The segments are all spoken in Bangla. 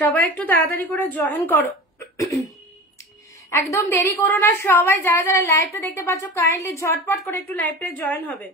সবাই একটু তাড়াতাড়ি করে জয়েন করো, একদম দেরি করো না। সবাই যারা যারা লাইভটা দেখতে পাচ্ছ কাইন্ডলি ঝটপট করে একটু লাইভটা জয়েন হবে।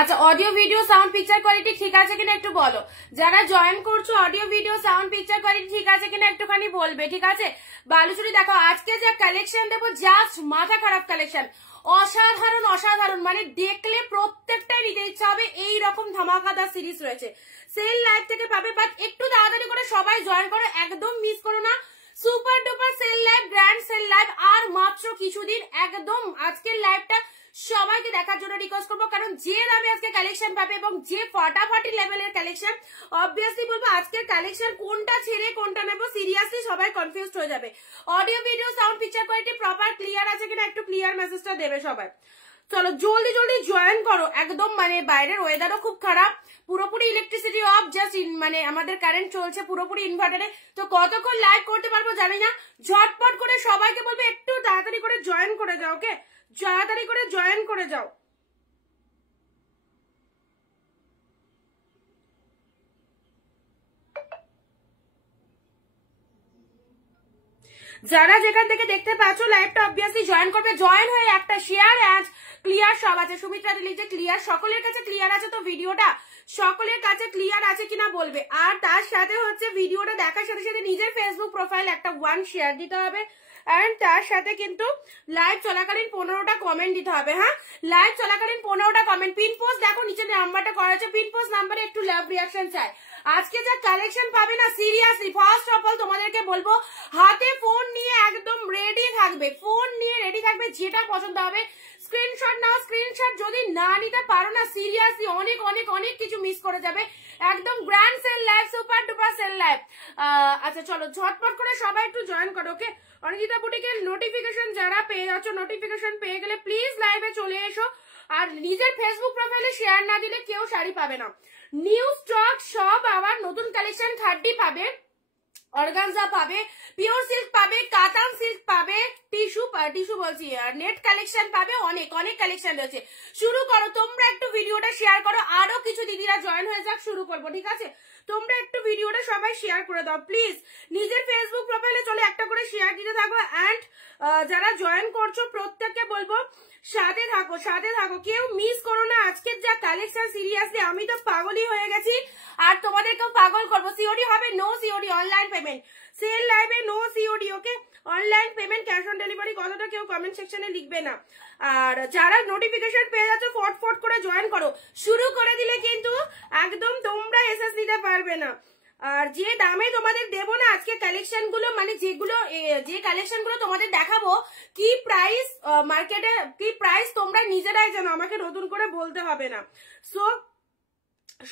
আচ্ছা, audio video sound picture quality ঠিক আছে কিনা একটু বলো। যারা জয়েন করছো audio video sound picture quality ঠিক আছে কিনা একটুখানি বলবে, ঠিক আছে। বালুচুরি দেখো আজকে যা কালেকশন দেবো, জাস্ট মাথা খারাপ কালেকশন, অসাধারণ অসাধারণ, মানে দেখলে প্রত্যেকটাই নিতে ইচ্ছা হবে। এইরকম ধামাকাদার সিরিজ রয়েছে, সেল লাইভ থেকে পাবে। বাট একটু তাড়াতাড়ি করে সবাই জয়েন করো, একদম মিস করো না। Super duper sale live, grand sale live আর মাত্র কিছুদিন। একদম আজকের লাইভটা সবাইকে দেখার জন্য রিকোয়েস্ট করবো, কারণ যে দামে আজকে কালেকশন পাবে এবং যে ফাটাফাটি লেভেলের কালেকশন, অবভিয়াসলি বলবো আজকের কালেকশন কোনটা ছেড়ে কোনটা নেবো, সিরিয়াসলি সবাই কনফিউজ হয়ে যাবে। Audio video sound picture quality proper clear আছে কিনা একটু ক্লিয়ার মেসেজটা দেবে সবাই। চলো জলদি জলদি জয়েন করো, একদম মানে বাইরের ওয়েদারও খুব খারাপ, পুরোপুরি ইলেকট্রিসিটি অফ, জাস্ট মানে আমাদের কারেন্ট চলছে পুরোপুরি ইনভার্টারে, তো কতক্ষণ লাইভ করতে পারবো জানি না। ঝটপট করে সবাইকে বলবো একটু তাড়াতাড়ি করে জয়েন করে যাও, ওকে, তাড়াতাড়ি করে জয়েন করে যাও। যারা যেখান থেকে দেখতে পাচ্ছ লাইভটা অবভিয়াসলি জয়েন করবে, জয়েন হয়ে একটা শেয়ার অ্যাড ক্লিয়ার সব আছে। সুমিত্রা দিলি যে ক্লিয়ার, সকলের কাছে ক্লিয়ার আছে তো ভিডিওটা, সকলের কাছে ক্লিয়ার আছে কিনা বলবে। আর তার সাথে হচ্ছে ভিডিওটা দেখার সাথে সাথে নিজের ফেসবুক প্রোফাইল একটা 1 শেয়ার দিতে হবে, এন্ড তার সাথে কিন্তু লাইভ চলাকালীন 15টা কমেন্ট দিতে হবে। হ্যাঁ, লাইভ চলাকালীন 15টা কমেন্ট। পিন পোস্ট দেখো নিচে নাম্বারটা করা আছে, পিন পোস্ট নাম্বারে একটু লাভ রিয়াকশন চাই। আজকে যা কালেকশন পাবে না, সিরিয়াসলি ফার্স্ট অফ অল তোমাদেরকে বলবো হাতে ফোন নিয়ে একদম রেডি থাকবে, ফোন নিয়ে রেডি থাকবে, যেটা পছন্দ হবে স্ক্রিনশট নাও। স্ক্রিনশট যদি না নিতে পারো না, সিরিয়াসলি অনেক অনেক অনেক কিছু মিস করে যাবে। একদম grand sale live, super duper sale live. আচ্ছা চলো ঝটপট করে সবাই একটু জয়েন করো, ওকে। অনিন্দিতা বুটিকের নোটিফিকেশন যারা পেয়ে যাচ্ছ, নোটিফিকেশন পেয়ে গেলে প্লিজ লাইভে চলে এসো। আর নিজের ফেসবুক প্রোফাইলে শেয়ার না দিলে কেউ শাড়ি পাবে না। নিউ স্টক সব আবার নতুন কালেকশন 30 পাবে, অর্গানজা পাবে, পিওর সিল্ক পাবে, কাতান সিল্ক পাবে, টিস্যু বলছি নেট কালেকশন পাবে, অনেক অনেক কালেকশন রয়েছে। শুরু করো তোমরা, একটু ভিডিওটা শেয়ার করো, আরো কিছু দিদিরা জয়েন হয়ে যাক, শুরু করবো, ঠিক আছে। তোমরা একটু ভিডিওটা সবাই শেয়ার করে দাও প্লিজ, নিজের ফেসবুক প্রোফাইলে চলে একটা করে শেয়ার দিতে থাকো। অ্যান্ড যারা জয়েন করছো প্রত্যেককে বলবো সাথে থাকো, সাথে থাকো, কেউ মিস করো না। আজকের যা কালেকশন, সিরিয়াসলি আমি তো পাগলই হয়ে গেছি, আর তোমাদেরকেও পাগল করবো। সিওডি হবে, no COD, online payment. Sale লাইভে no COD, okay. Online payment, cash on delivery কথাটা কেউ কমেন্ট সেকশনে লিখবে না। আর যারা নোটিফিকেশন পেয়ে যাচ্ছ ফট করে জয়েন করো, শুরু করে দিলে কিন্তু একদম তোমরা এসএস নিতে পারবে না। আর যে দামে তোমাদের দেবো না আজকে কালেকশন গুলো, মানে যেগুলো যে কালেকশন গুলো তোমাদের দেখাবো, কি প্রাইস মার্কেটে, কি প্রাইস তোমরা নিজেরাই জানো, আমাকে নতুন করে বলতে হবে না। সো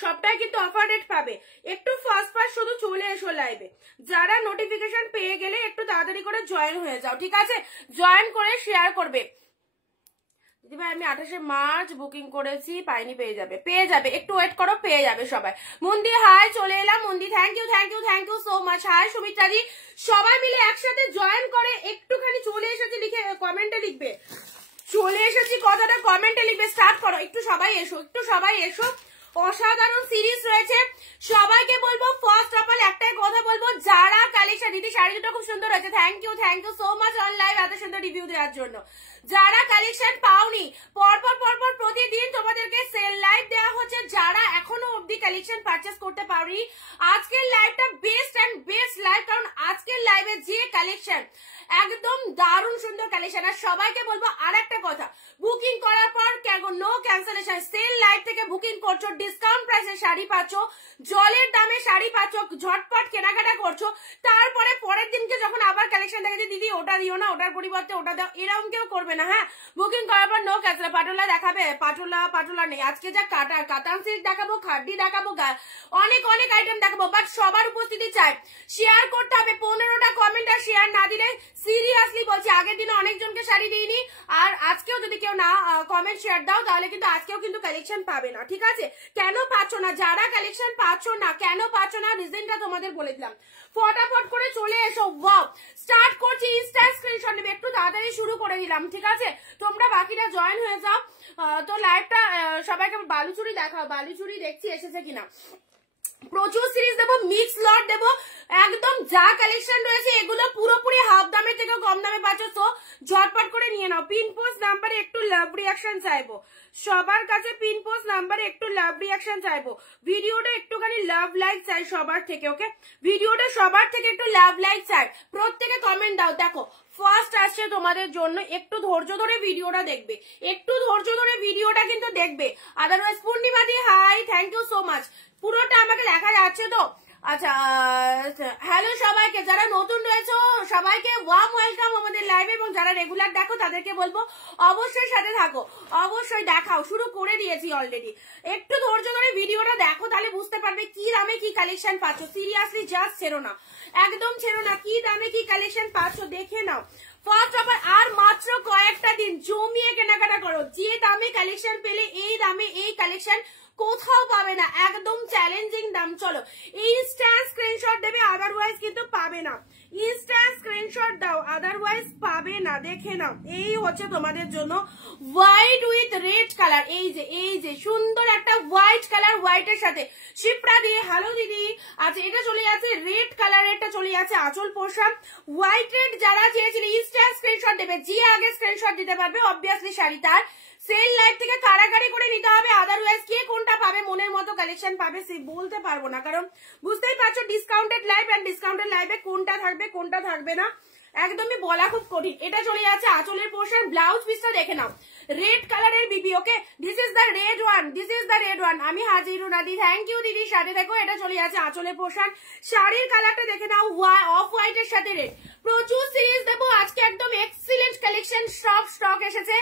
সবটাই কিন্তু অফার রেট পাবে। একটু ফার্স্ট শুধু চলে এসো লাইভে। যারা নোটিফিকেশন পেয়ে গেলে একটু তাড়াতাড়ি করে জয়েন হয়ে যাও, ঠিক আছে। জয়েন করে শেয়ার করবে। দিদিভাই আমি 28শে মার্চ বুকিং করেছি, পাইনি, পেয়ে যাবে, পেয়ে যাবে, একটু ওয়েট করো, পেয়ে যাবে সবাই। মন্দি হাই, চলে এলাম মন্দি, thank you thank you thank you so much. Hi সুমিত্রাজি, সবাই মিলে একসাথে জয়েন করে একটুখানি চলে এসেছি লিখে কমেন্টে লিখবে, চলে এসেছি কথাটা কমেন্টে লিখবে। স্টার্ট করো, একটু সবাই এসো, একটু সবাই এসো। অসাধারণ সিরিজ রয়েছে, সবাইকে বলবো ফার্স্ট অফ অল একটাই কথা বলবো, যারা কালেকশন, দিদি শাড়ি দুটো খুব সুন্দর হয়েছে, thank you so much on live এত সুন্দর রিভিউ দেওয়ার জন্য। যারা কালেকশন পাওনি, পরপর প্রতিদিন তোমাদেরকে সেল লাইভ দেওয়া হচ্ছে, যারা এখনো অবধি কালেকশন পারচেস করতে পারি, আজকের লাইভটা বেস্ট অ্যান্ড বেস্ট লাইভ, কারণ আজকের লাইভে যে কালেকশন একদম দারুণ সুন্দর কালেকশন। আর সবাইকে বলবো আর একটা কথা, বুকিং করার পর নো ক্যান্সেলেশন, সেল লাইভ থেকে বুকিং করছো, ডিসকাউন্ট প্রাইসে শাড়ি পাচ্ছ, জলের দামে শাড়ি পাচ্ছ, ঝটপট কেনাকাটা করছো, তারপরে পরের দিনকে যখন আবার কালেকশন দেখে দিদি ওটা দিও না, ওটার পরিবর্তে ওটা দাও, এরকম কেউ করবে না। হ্যাঁ, বুকিং করার পর নো ক্যান্সেল। পাটোলা দেখাবে? পাটোলা নেই আজকে, যা কাতান সিল্ক দেখাবো, খাড্ডি দেখাবো, অনেক অনেক আইটেম দেখাবো, বাট সবার উপস্থিতি চাই, শেয়ার করতে হবে। 15টা কমেন্ট আর শেয়ার না দিলে সিরিয়াসলি বলছি, আগের দিনে অনেকজনকে শাড়ি দিইনি, আর আজকেও যদি কেউ না কমেন্ট শেয়ার দাও তাহলে কিন্তু আজকেও কিন্তু কালেকশন পাবে না, ঠিক আছে? কেন পাচ্ছ না? যারা কালেকশন পাচ্ছ না, কেন পাচ্ছ না রিজনটা তোমাদের বলে দিলাম। ফটাফট করে চলে এসো। ওয়াও, স্টার্ট করছি, ইনস্ট্যান্ট স্ক্রিনশট নেবে, একটু তাড়াতাড়ি শুরু করে দিলাম, ঠিক আছে? তোমরা বাকিরা জয়েন হয়ে যাও। তো লাইভটা সবাইকে বালুচুরি দেখাও, বালুচুরি দেখছি এসেছে কিনা। প্রচুর সিরিজ দেবো, মিক্স লট দেবো, একদম যা কালেকশন রয়েছে এগুলো পুরোপুরি হাফ দামের থেকে কম দামে পাচ্ছ, তো ঝটপট করে নিয়ে নাও। পিন পোস্ট নাম্বারে একটু লাভ রিয়াকশন চাইবো, সবার কাছে পিন পোস্ট নাম্বারে একটু লাভ রিয়াকশন চাইবো, ভিডিওটা একটুখানি লাভ লাইক চাই সবার থেকে, ওকে? ভিডিওটা সবার থেকে একটু লাভ লাইক চাই, প্রত্যেকে কমেন্ট দাও। দেখো ফার্স্ট আসছে তোমাদের জন্য, একটু ধৈর্য ধরে ভিডিওটা দেখবে, একটু ধৈর্য ধরে ভিডিওটা কিন্তু দেখবে, আদারওয়াইজ পূর্ণিমা দি hi, thank you so much. পুরোটা আমাকে দেখা যাচ্ছে তো? আচ্ছা, হ্যালো সবাইকে, যারা নতুন রয়েছে সবাইকে ওয়ার্ম ওয়েলকাম আমাদের লাইভে, এবং যারা রেগুলার দেখো তাদেরকে বলবো অবশ্যই সাথে থাকো, অবশ্যই দেখাও, শুরু করে দিয়েছি অলরেডি। একটু ধৈর্য ধরে ভিডিওটা দেখো, তাহলে বুঝতে পারবে কি দামে কি কালেকশন পাচ্ছ। সিরিয়াসলি জাস্ট ছেড়ো না, একদম ছেড়ো না, কি দামে কি কালেকশন পাচ্ছ দেখে নাও। ফার্স্ট অফার আর মাত্র কয়েকটা দিন, জমিয়ে কেনাকাটা করো। যে দামে কালেকশন পেলে এই দামে এই কালেকশন কোথাও পাবে না, একদম চ্যালেঞ্জিং দাম। চলো ইনস্ট্যান্ট স্ক্রিনশট দেবে, আদারওয়াইজ কিন্তু পাবে না। ইনস্ট্যান্ট স্ক্রিনশট দাও, আদারওয়াইজ পাবে না, দেখে নাও। এই হচ্ছে তোমাদের জন্য হোয়াইট উইথ রেড কালার, এই যে সুন্দর একটা হোয়াইট কালার, হোয়াইটের সাথে শিপ্রা দিয়ে হ্যালো দিদি। আচ্ছা, এটা চলে যাচ্ছে রেড কালারেরটা, চলে যাচ্ছে আঁচল পোশাক। হোয়াইট রেড যারা চেয়েছিল ইনস্ট্যান্ট স্ক্রিনশট দেবে, যে আগে স্ক্রিনশট দিতে পারবে অবভিয়াসলি শাড়ি তার। সেল লাইভ থেকে কারাগারি করে নিতে হবে, আদারওয়াইজ কে কোনটা পাবে, মনের মতো কালেকশন পাবে সে বলতে পারবো না, কারণ বুঝতেই পারছো ডিসকাউন্টেড লাইভ, এন্ড ডিসকাউন্টেড লাইভে কোনটা থাকবে কোনটা থাকবে না একদমই বলা খুব কঠিন। এটা চলে যাচ্ছে আঁচলের পোশাক, ব্লাউজ পিসটা দেখে নাও, রেড কালারের বিবি, okay? This is the red one, this is the red one. আমি হাজির রুনাদি, থ্যাংক ইউ দিদি। সাথে দেখো, এটা চলে যাচ্ছে আঁচলের পোশাক, শাড়ির কালারটা দেখে নাও, অফ হোয়াইটের সাথে রেড। প্রচুর সিরিজ দেবো আজকে, একদম এক্সিলেন্ট কালেকশন, সব স্টক এসেছে,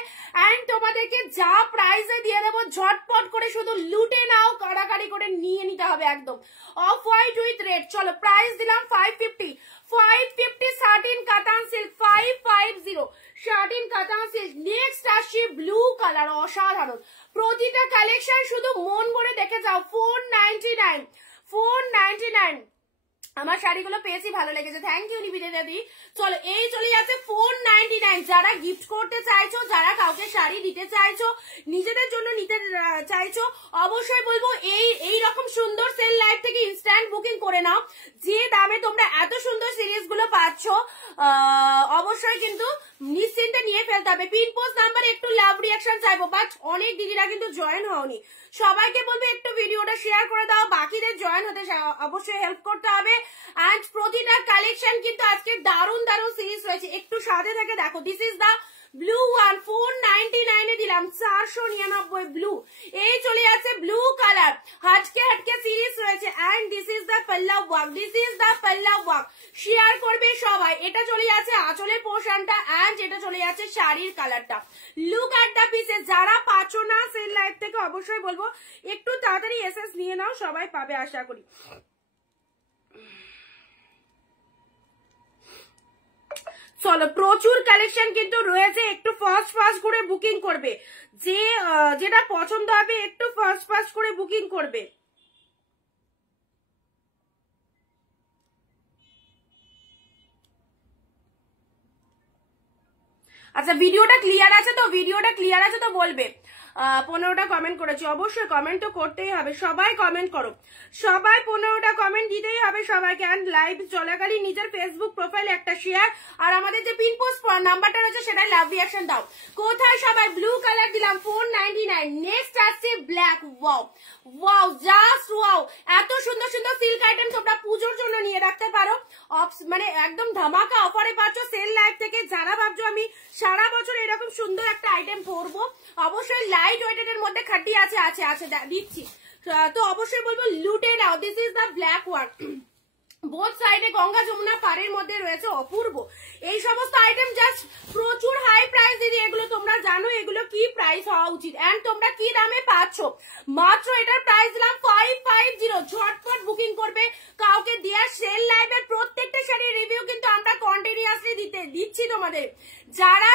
এন্ড তোমাদেরকে যা প্রাইসে দিয়ে দেবো ঝটপট করে শুধু লুটে নাও, কাড়াকাড়ি করে নিয়ে নিতে হবে একদম। অফ হোয়াইট উইথ রেড, চলো প্রাইস দিলাম 550, 550 শার্টিন কাতান সিল্ক, 550 শার্টিন কাতান সিল্ক। নেক্সট আসছে ব্লু কালার, অসাধারণ প্রতিটা কালেকশন, শুধু মন ভরে দেখে যাও। 499, 499। আমার শাড়িগুলো পেয়েছি, ভালো লেগেছে, থ্যাংক ইউ নিবিদা দাদি। চলো এই চলে যাচ্ছে 499। যারা গিফট করতে চাইছো, যারা কাউকে শাড়ি দিতে চাইছো, নিজেদের জন্য নিতে চাইছো, অবশ্যই বলবো এই রকম সুন্দর সেল লাইভ থেকে ইনস্ট্যান্ট বুকিং করে নাও। যে দামে তোমরা এত সুন্দর সিরিজ গুলো পাচ্ছ, অবশ্যই কিন্তু নিশ্চিন্তে নিয়ে ফেলতে হবে। পিন পোস্ট নাম্বার একটু লাভ রিয়াকশন চাইবো, বাট অনেক দিদিরা কিন্তু জয়েন হওনি, সবাইকে বলবো একটু ভিডিওটা শেয়ার করে দাও, বাকিদের জয়েন হতে অবশ্যই হেল্প করতে হবে। এন্ড প্রতিটা কালেকশন কিন্তু আজকে দারুণ দারুণ সিরিজ রয়েছে, একটু সাথে থেকে দেখো। This is the blue one, 499 এ দিলাম, 499 ব্লু। এই চলে যাচ্ছে ব্লু কালার, হাটকে হাটকে সিরিজ রয়েছে, এন্ড দিস ইজ দা পাল্লা ওয়ার্ক, দিস ইজ দা পাল্লা ওয়ার্ক। শেয়ার করবে সবাই। এটা চলে যাচ্ছে আঁচলের পোর্শনটা, এন্ড এটা চলে যাচ্ছে শাড়ির কালারটা। Look at the pieces. যারা পাচ্ছ না সেল লাইভ থেকে, অবশ্যই বলবো একটু তাড়াতাড়ি এসএস নিয়ে নাও, সবাই পাবে আশা করি। চলো প্রচুর কালেকশন কিন্তু রয়েছে, একটু ফাস্ট করে বুকিং করবে, যেটা পছন্দ হবে একটু ফাস্ট করে বুকিং করবে। আচ্ছা, ভিডিওটা ক্লিয়ার আছে তো? ভিডিওটা ক্লিয়ার আছে তো বলবে। 15টা কমেন্ট করেছি, অবশ্যই কমেন্ট তো করতেই হবে, সবাই কমেন্ট করো, সবাই 15টা কমেন্ট দিতেই হবে সবাইকে। এন্ড লাইভ চলাকালীন নিজের ফেসবুক প্রোফাইলে একটা শেয়ার, আর আমাদের যে পিন পোস্ট নাম্বারটা রয়েছে সেটা লাভ রিয়াকশন দাও। কোথায় সবাই? ব্লু কালার দিলাম 499। নেক্সট আসছে black. Wow wow, just wow, এত সুন্দর সুন্দর সিল্ক আইটেম তোমরা পুজোর জন্য নিয়ে রাখতে পারো। মানে একদম ধামাকা অফারে পাচ্ছ সেল লাইভ থেকে। যারা ভাবছো আমি সারা বছর এরকম সুন্দর একটা আইটেম পরবো, অবশ্যই লাইট ওয়েটেড এর মধ্যে খাটি আছে দিচ্ছি, তো অবশ্যই বলবো লুটে নাও। This is the black one, both সাইডে গঙ্গা যমুনা পাড়ের মধ্যে রয়েছে, অপূর্ব। এই সমস্ত আইটেম জাস্ট প্রচুর হাই প্রাইস দিদি, এগুলো তোমরা জানো এগুলো কি প্রাইস হওয়া উচিত, এন্ড তোমরা কি দামে পাচ্ছ। মাত্র এটার প্রাইস দিলাম 550। ঝটপট বুকিং করবে, কাউকে দেওয়ার সেল লাইভের প্রত্যেকটা শাড়ির রিভিউ কিন্তু আমরা কন্টিনিউয়াসলি দিচ্ছি তোমাদের। যারা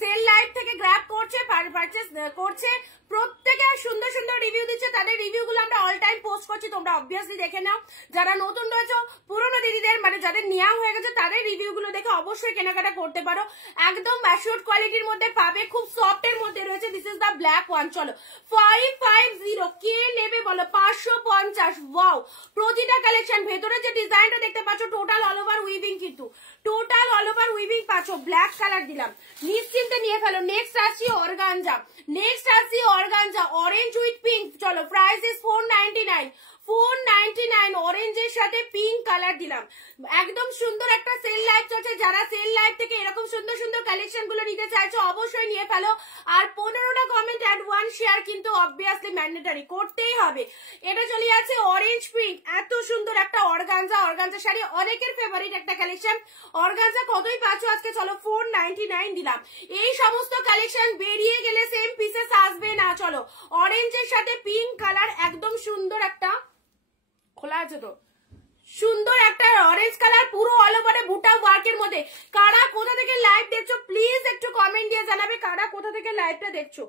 সেল লাইভ থেকে গ্র্যাব করছে, পারচেস করছে, প্রত্যেকে সুন্দর সুন্দর রিভিউ দিচ্ছে, তাদের রিভিউ গুলো আমরা অল টাইম পোস্ট করছি, তোমরা অবভিয়াসলি দেখে নাও। যারা নতুন রয়েছে, পুরোনো দিদিদের মানে যাদের নেওয়া হয়ে গেছে, তাদের রিভিউ গুলো দেখে অবশ্যই কেনাকাটা করতে পারো। একদম ম্যাচিউরড কোয়ালিটির মধ্যে পাবে, খুব সফট এর মধ্যে রয়েছে। This is the black one. চলো 550, কে নেবে বলো? 550। ওয়াও, প্রতিটা কালেকশন ভেতরে যে ডিজাইনটা দেখতে পাচ্ছ টোটাল অল ওভার উইভিং, কিন্তু টোটাল অল ওভার উইভিং পাচ্ছ। ব্ল্যাক কালার দিলাম, নিশ্চিন্তে নিয়ে ফেলো। নেক্সট আসছি অর্গানজা, অরেঞ্জ উইথ পিঙ্ক। চলো প্রাইস ইজ 499, 499। অরেঞ্জের সাথে পিঙ্ক কালার দিলাম, একদম সুন্দর একটা সেল লাইভ চলছে। যারা সেল লাইভ থেকে এরকম সুন্দর সুন্দর কালেকশন গুলো নিতে চাইছো অবশ্যই নিয়ে ফেলো। আর 15টা কমেন্ট অ্যান্ড 1 শেয়ার কিন্তু অবভিয়াসলি ম্যান্ডেটরি করতেই হবে। এটা চলে যাচ্ছে অরেঞ্জ পিঙ্ক, এত সুন্দর একটা অর্গানজা শাড়ি, অনেকের ফেভারিট একটা কালেকশন। অর্গানজা কতই পাচ্ছ আজকে? চলো 499 দিলাম। এই সমস্ত কালেকশন বেরিয়ে গেলে সেম পিসেস আসবে না। চলো অরেঞ্জের সাথে পিঙ্ক কালার, একদম সুন্দর একটা, খোলা আছে তো, সুন্দর একটা অরেঞ্জ কালার, পুরো অল ওভারে বুটা ওয়ার্কের মধ্যে। কারা কোথা থেকে লাইভ দেখছো প্লিজ একটু কমেন্ট দিয়ে জানাবে, কারা কোথা থেকে লাইভটা দেখছো,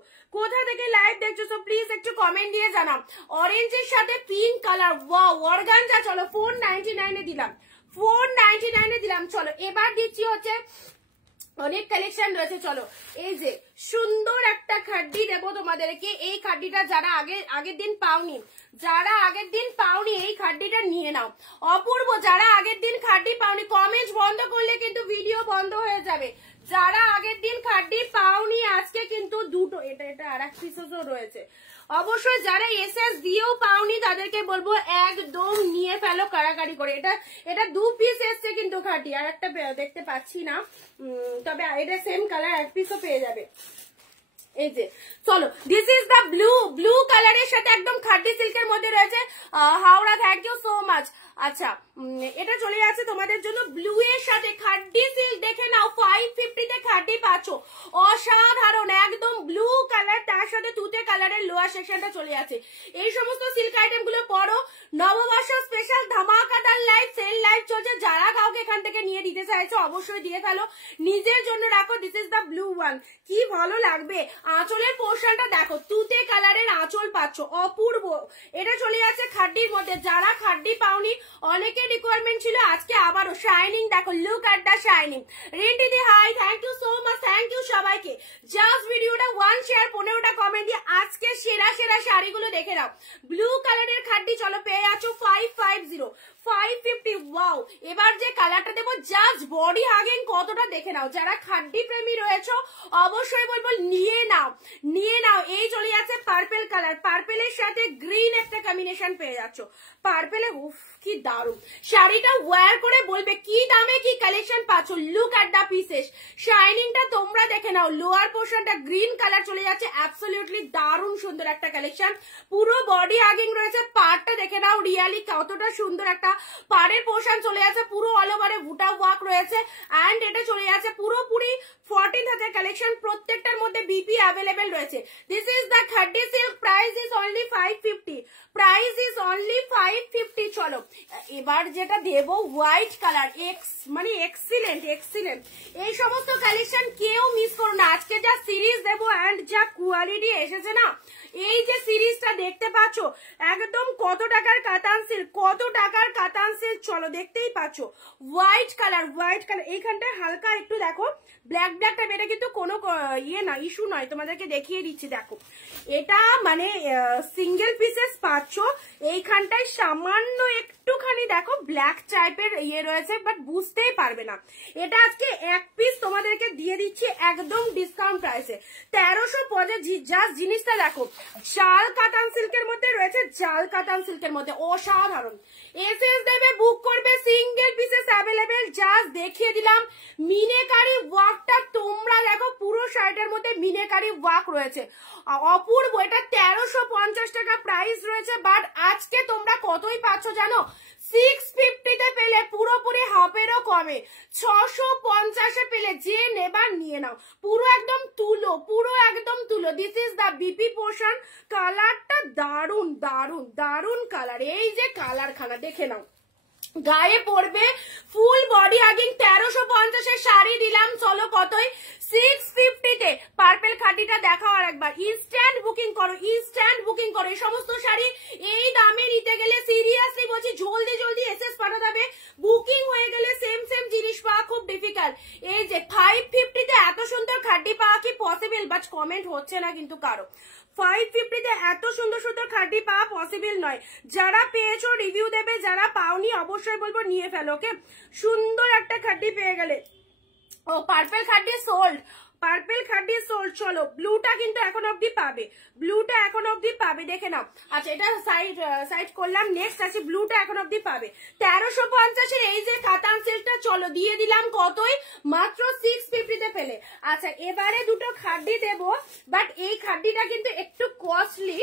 সো প্লিজ একটু কমেন্ট দিয়ে জানাও। অরেঞ্জের সাথে পিঙ্ক কালার, ওয়াও অর্গানজা। চলো 499 এ দিলাম, 499 এ দিলাম। চলো এবার দিচ্ছি হচ্ছে অনেক কালেকশন রয়েছে। চলো এই যে সুন্দর একটা খাড্ডি দেবো তোমাদেরকে। এই খাড্ডিটা যারা আগের দিন পাওনি, এই খাড্ডিটা নিয়ে নাও, অপূর্ব। যারা আগের দিন খাড্ডি পাওনি, কমেন্ট বন্ধ করলে কিন্তু ভিডিও বন্ধ হয়ে যাবে। যারা আগের দিন খাড্ডি পাওনি, আজকে কিন্তু দুটো, এটা আর এক পিসও রয়েছে। অবশ্যই যারা এসএস দিয়েও পাওনি তাদেরকে বলবো একদম নিয়ে ফেলো কারাকারি করে। এটা 2 পিস এসছে কিন্তু খাড্ডি, আর একটা দেখতে পাচ্ছি না, তবে এটা সেম কালার, এক পিসও পেয়ে যাবে। এই যে চলো, দিস ইজ দ্য ব্লু কালারের সাথে একদম খাড্ডি সিল্কের মধ্যে রয়েছে। Howrah, thank you so much. আচ্ছা, এটা চলে যাচ্ছে তোমাদের জন্য ব্লু এর সাথে খাড্ডি সিল্ক। দেখে নাও 550 তে খাড্ডি পাচ্ছ, অসাধারণ একদম ব্লু কালার, তার সাথে তুতে কালারের লোয়ার সেকশনটা চলে যাচ্ছে। এই সমস্ত সিল্ক আইটেম গুলো পরো। নববর্ষ স্পেশাল ধামাকাদার লাইভ, সেল লাইভ চলছে। যারা কাউকে এখান থেকে নিয়ে দিতে চাইছো অবশ্যই দিয়ে ফেলো, নিজের জন্য রাখো। This is the blue one, কি ভালো লাগবে। আঁচলের পোর্শনটা দেখো, তুতে কালারের আঁচল পাচ্ছ, অপূর্ব। এটা চলে যাচ্ছে খাড্ডির মধ্যে। যারা খাড্ডি পাওনি, অনেকের রিকোয়ারমেন্ট ছিল, আজকে আবারও শাইনিং দেখো, look at the shining. Rinti দি hi, thank you so much, thank you সবাইকে। জাস্ট ভিডিওটা 1 শেয়ার 15টা কমেন্ট দিয়ে আজকে সেরা শাড়িগুলো দেখে নাও। ব্লু কালারের খাড্ডি চলো পেয়ে যাচ্ছ 550, 550। ওয়াও, এবার যে কালারটা দেবো জাস্ট বডি হাগিং কতটা দেখে নাও। যারা খাড্ডি প্রেমী রয়েছে অবশ্যই বলবো নিয়ে নাও। এই চলে যাচ্ছে পার্পেল কালার, পার্পেলের সাথে গ্রিন একটা কম্বিনেশন পেয়ে যাচ্ছ। পার্পেলে উফ কি দারুণ, শাড়িটা ওয়্যার করে বলবে কি দামে কি কালেকশন পাচ্ছ। লুক এট দ্য পিসেস, শাইনিংটা তোমরা দেখে নাও। লোয়ার পোর্শনটা গ্রিন কালার চলে যাচ্ছে, অ্যাবসলিউটলি দারুণ সুন্দর একটা কালেকশন। পুরো বডি হাগিং রয়েছে, পাড়টা দেখে নাও রিয়ালি কতটা সুন্দর একটা পাড়ের পোর্শন চলে যাচ্ছে। পুরো অল ওভারে বুটা ওয়ার্ক রয়েছে, অ্যান্ড এটা চলে যাচ্ছে পুরোপুরি 14,000 কালেকশন, প্রত্যেকটার মধ্যে বিপি অ্যাভেলেবেল রয়েছে। This is the খাড্ডি silk, price is only 550, price is only 550। চলো এবার যেটা দেবো হোয়াইট কালার, মানে এক্সিলেন্ট। এই সমস্ত কালেকশন কেউ মিস করো না। আজকে যা সিরিজ দেবো অ্যান্ড যা কোয়ালিটি এসেছে না, এই যে সিরিজটা দেখতে পাচ্ছ একদম কত টাকার কাতান সিল্ক, চলো দেখতেই পাচ্ছ। হোয়াইট কালার, এইখানটায় হালকা একটু দেখো ব্ল্যাক টাইপ, এটা কিন্তু কোনো ইস্যু নয়, তোমাদেরকে দেখিয়ে দিচ্ছি। দেখো এটা মানে সিঙ্গেল পিসেস পাচ্ছ, এইখানটায় সামান্য একটুখানি দেখো ব্ল্যাক টাইপের রয়েছে, বাট বুঝতেই পারবে না। এটা আজকে এক পিস তোমাদেরকে দিয়ে দিচ্ছি একদম ডিসকাউন্ট প্রাইসে 1350। জাস্ট জিনিসটা দেখো, জাল কাতান সিল্কের মধ্যে রয়েছে, অসাধারণ। এসএস দেবে, বুক করবে, সিঙ্গেল পিসেস অ্যাভেলেবেল, জাস্ট দেখিয়ে দিলাম। মিনেকারি ওয়ার্কটা তোমরা দেখো, পুরো শাড়িটার মধ্যে মিনেকারি ওয়ার্ক রয়েছে, অপূর্ব। এটা 1350 টাকা প্রাইস রয়েছে, বাট আজকে তোমরা কতই পাচ্ছ জানো? 650 পেলে, পুরোপুরি হাফেরও কমে, 650 পেলে। যে নেবার নিয়ে নাও, পুরো একদম তুলো, পুরো একদম তুলো। This is the BP portion. কালারটা দারুন দারুন দারুন কালার। এই যে কালার খানা দেখে নাও, গায়ে পড়বে, ফুল বডি আগিং। 1350 শাড়ি দিলাম, চলো কতই? 650 পার্পেল খাটিটা দেখাও আর একবার। ইনস্ট্যান্ট বুকিং করো, ইনস্ট্যান্ট বুকিং করো। এই সমস্ত শাড়ি এই দামে নিতে গেলে সিরিয়াসলি বলছি জলদি জলদি এসএস পাঠাতে হবে। বুকিং হয়ে গেলে সেম সেম জিনিস পাওয়া খুব ডিফিকাল্ট। এই যে 550 এত সুন্দর খাটি পাওয়া কি পসিবল? বাট কমেন্ট হচ্ছে না কিন্তু কারো। 550 এত সুন্দর সুন্দর খাটি পাওয়া পসিবল নয়। যারা পেয়েছো রিভিউ দেবে, যারা পাওনি অবশ্যই বলবো নিয়ে ফেলো। ওকে, সুন্দর একটা খাটি পেয়ে গেলে। ও পার্পেল খাটি সোল্ড, পার্পেল খাটি সোল্ড। চলো ব্লুটা কিন্তু এখন অব্দি পাবে, ব্লুটা এখন অব্দি পাবে, দেখে নাও। আচ্ছা এটা সাইড করলাম, নেক্সট আছে ব্লুটা এখন অব্দি পাবে। 1350 এই যে কাতান সিল্কটা, চলো দিয়ে দিলাম কতই? মাত্র 650 পেলে। আচ্ছা এবারে দুটো খাড্ডি দেবো, বাট এই খাড্ডিটা কিন্তু একটু কস্টলি,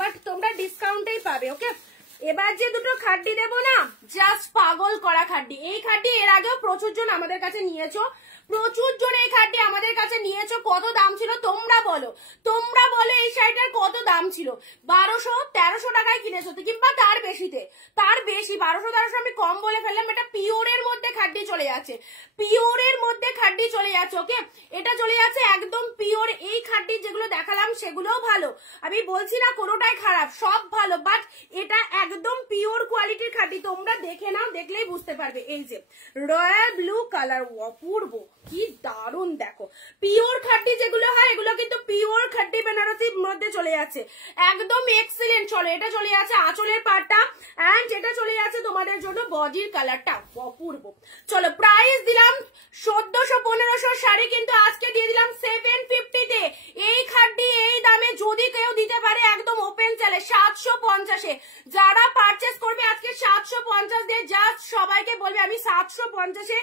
বাট তোমরা ডিসকাউন্টেই পাবে। ওকে, এবার যে দুটো খাড্ডি দেবো না, জাস্ট পাগল করা খাড্ডি। এই খাড্ডি এর আগেও প্রচুর জন আমাদের কাছে নিয়েছো, প্রচুর জন এই খাড্ডি আমাদের কাছে নিয়েছো। কত দাম ছিল তোমরা বলো, তোমরা বলো এই শাড়িটার কত দাম ছিল? 1200-1300 টাকায় কিনেছো, কিংবা তার বেশিতে, তার বেশি। 1200-1300 আমি কম বলে ফেললাম। এটা পিওরের মধ্যে খাড্ডি চলে যাচ্ছে, পিওরের মধ্যে খাড্ডি চলে যাচ্ছে। ওকে, এটা চলে যাচ্ছে একদম পিওর। এই খাড্ডি যেগুলো দেখালাম সেগুলোও ভালো, আমি বলছি না কোনোটাই খারাপ, সব ভালো, বাট এটা একদম পিওর কোয়ালিটির খাড্ডি। তোমরা দেখে নাও, দেখলেই বুঝতে পারবে। এই যে রয়্যাল ব্লু কালার, অপূর্ব, কি দারুন। দেখো পিওর খাড্ডি যেগুলো হয়, এগুলো কিন্তু পিওর খাড্ডি বেনারসির মধ্যে চলে যাচ্ছে, একদম এক্সিলেন্ট। চলো এটা চলে যাচ্ছে আঁচলের পাটটা, এন্ড এটা চলে যাচ্ছে তোমাদের জন্য বডির কালারটা, অপূর্ব। চলো প্রাইস দিলাম 1400-1500 শাড়ি, কিন্তু আজকে দিয়ে দিলাম 750 এই খাড্ডি এই দামে যদি কেউ দিতে পারে, একদম ওপেন চ্যালে 750 যারা পারচেস করবে আজকে 750 দিয়ে, জাস্ট সবাইকে বলবে আমি 750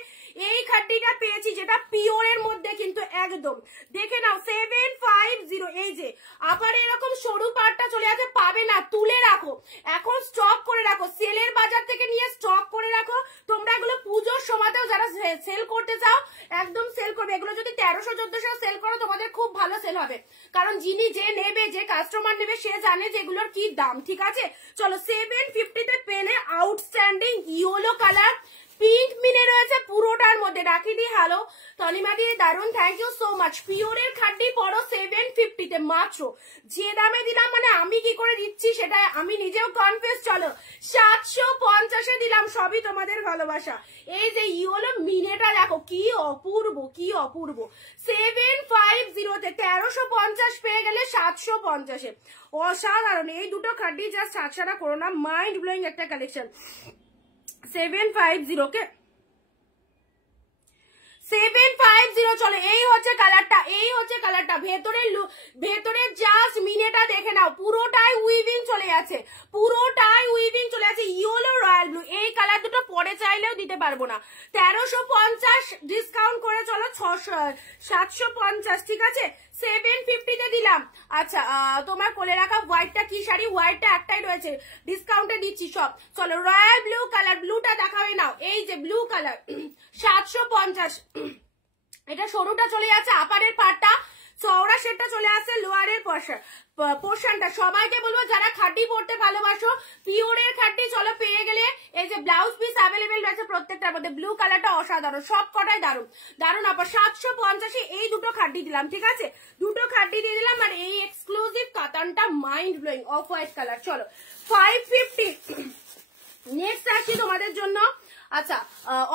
এই খাড্ডিটা পেয়েছি, যেটা পিওরের মধ্যে কিন্তু একদম। দেখে নাও 750। এই যে আবার এরকম সরু পাটটা চলে আসে, পাবে না, তুলে রাখো, এখন স্টক করে রাখো, সেলের বাজার থেকে নিয়ে স্টক করে রাখো। তোমরা এগুলো পুজোর সময়তেও যারা সেল করতে চাও একদম সেল করবে। এগুলো যদি 1300-1400 সেল করো তোমাদের খুব ভালো সেল হবে, কারণ যিনি যে নেবে, যে কাস্টমার নেবে, সে জানে যে এগুলোর কি দাম। ঠিক আছে, চলো 750 পেলে আউটস্ট্যান্ডিং ইয়েলো কালার, পিঙ্ক মিনে রয়েছে পুরোটার মধ্যে। রাখি দি হ্যালো, তনিমা দি দারুন, থ্যাংক ইউ সো মাচ। পিওরের খাড্ডি পড়ো 750 মাত্র। যে দামে দিলাম, মানে আমি কি করে দিচ্ছি সেটা আমি নিজেও কনফিউজ। চলো 750 দিলাম, সবই তোমাদের ভালোবাসা। এই যে ইয়েলো মিনেটা দেখো কি অপূর্ব, কি অপূর্ব। 750 1350 পেয়ে গেলে 750, অসাধারণ। এই দুটো খাড্ডি জাস্ট ছাড়া করো না, মাইন্ড ব্লোয়িং একটা কালেকশন। 750 কে 750। চলো এই হচ্ছে কালারটা, এই হচ্ছে কালারটা। ভেতরে জাস্ট মিনেটা দেখে নাও, পুরোটাই উইভিং চলে যাচ্ছে, পুরোটাই উইভিং চলে যাচ্ছে। ইয়েলো রয়্যাল ব্লু, এই কালার দুটো পরে চাইলেও দিতে পারবো না। 1350 ডিসকাউন্ট করে চলো 750, ঠিক আছে 750 দিলাম। আচ্ছা তোমার কোলে রাখা হোয়াইটটা কি শাড়ি? হোয়াইটটা একটাই রয়েছে, ডিসকাউন্টে দিচ্ছি সব। চলো রয়্যাল ব্লু কালার, ব্লুটা দেখাবে নাও। এই যে ব্লু কালার 750। এটা সরুটা চলে যাচ্ছে আপারের পাটটা, চওড়া সেটটা চলে আসছে লোয়ারের পোর্শনটা। সবাইকে বলবো যারা খাটি পড়তে ভালোবাসো, পিওরের খাটি, চলো পেয়ে গেলে। এই যে ব্লাউজ পিস অ্যাভেলেবেল রয়েছে প্রত্যেকটার মধ্যে। ব্লু কালারটা অসাধারণ, সব কটাই দারুন দারুন। আবার 750 এই দুটো খাটি দিলাম, ঠিক আছে, দুটো খাটি দিয়ে দিলাম। আর এই এক্সক্লুসিভ কাতানটা mind blowing, off white colour. চলো 550। নেক্সট আসি তোমাদের জন্য। আচ্ছা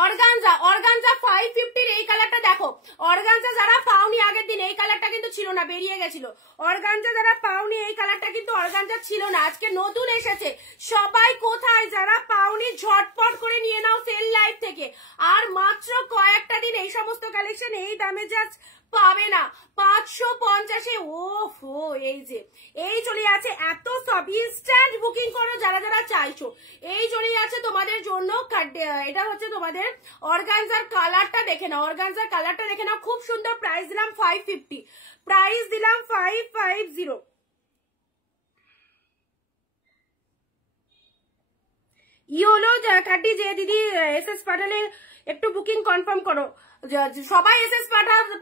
অর্গানজা, অর্গানজা 550 এই কালারটা দেখো। অর্গানজা যারা পাওনি আগের দিন, এই কালারটা কিন্তু ছিল না, বেরিয়ে গেছিল। অর্গানজা যারা পাওনি, এই কালারটা কিন্তু অর্গানজা ছিল না, আজকে নতুন এসেছে। সবাই কোথায় যারা পাওনি ঝটপট করে নিয়ে নাও সেল লাইভ থেকে। আর মাত্র কয়েকটা দিন এই সমস্ত কালেকশন এই দামে জাস্ট পাবে না 550-এ। ওফো, এই চলে আছে এত সব। ইনস্ট্যান্ট বুকিং করো যারা যারা চাইছো। এই চলে আছে তোমাদের জন্য। এটা হচ্ছে তোমাদের অর্গানজার কালারটা দেখে নাও, অর্গানজার কালারটা দেখে নাও, খুব সুন্দর। প্রাইস দিলাম 550, প্রাইস দিলাম 550। ইয়োলো কাটি যে দিদি এসএস পাঠালে একটু বুকিং কনফার্ম করো। সবাই এসএস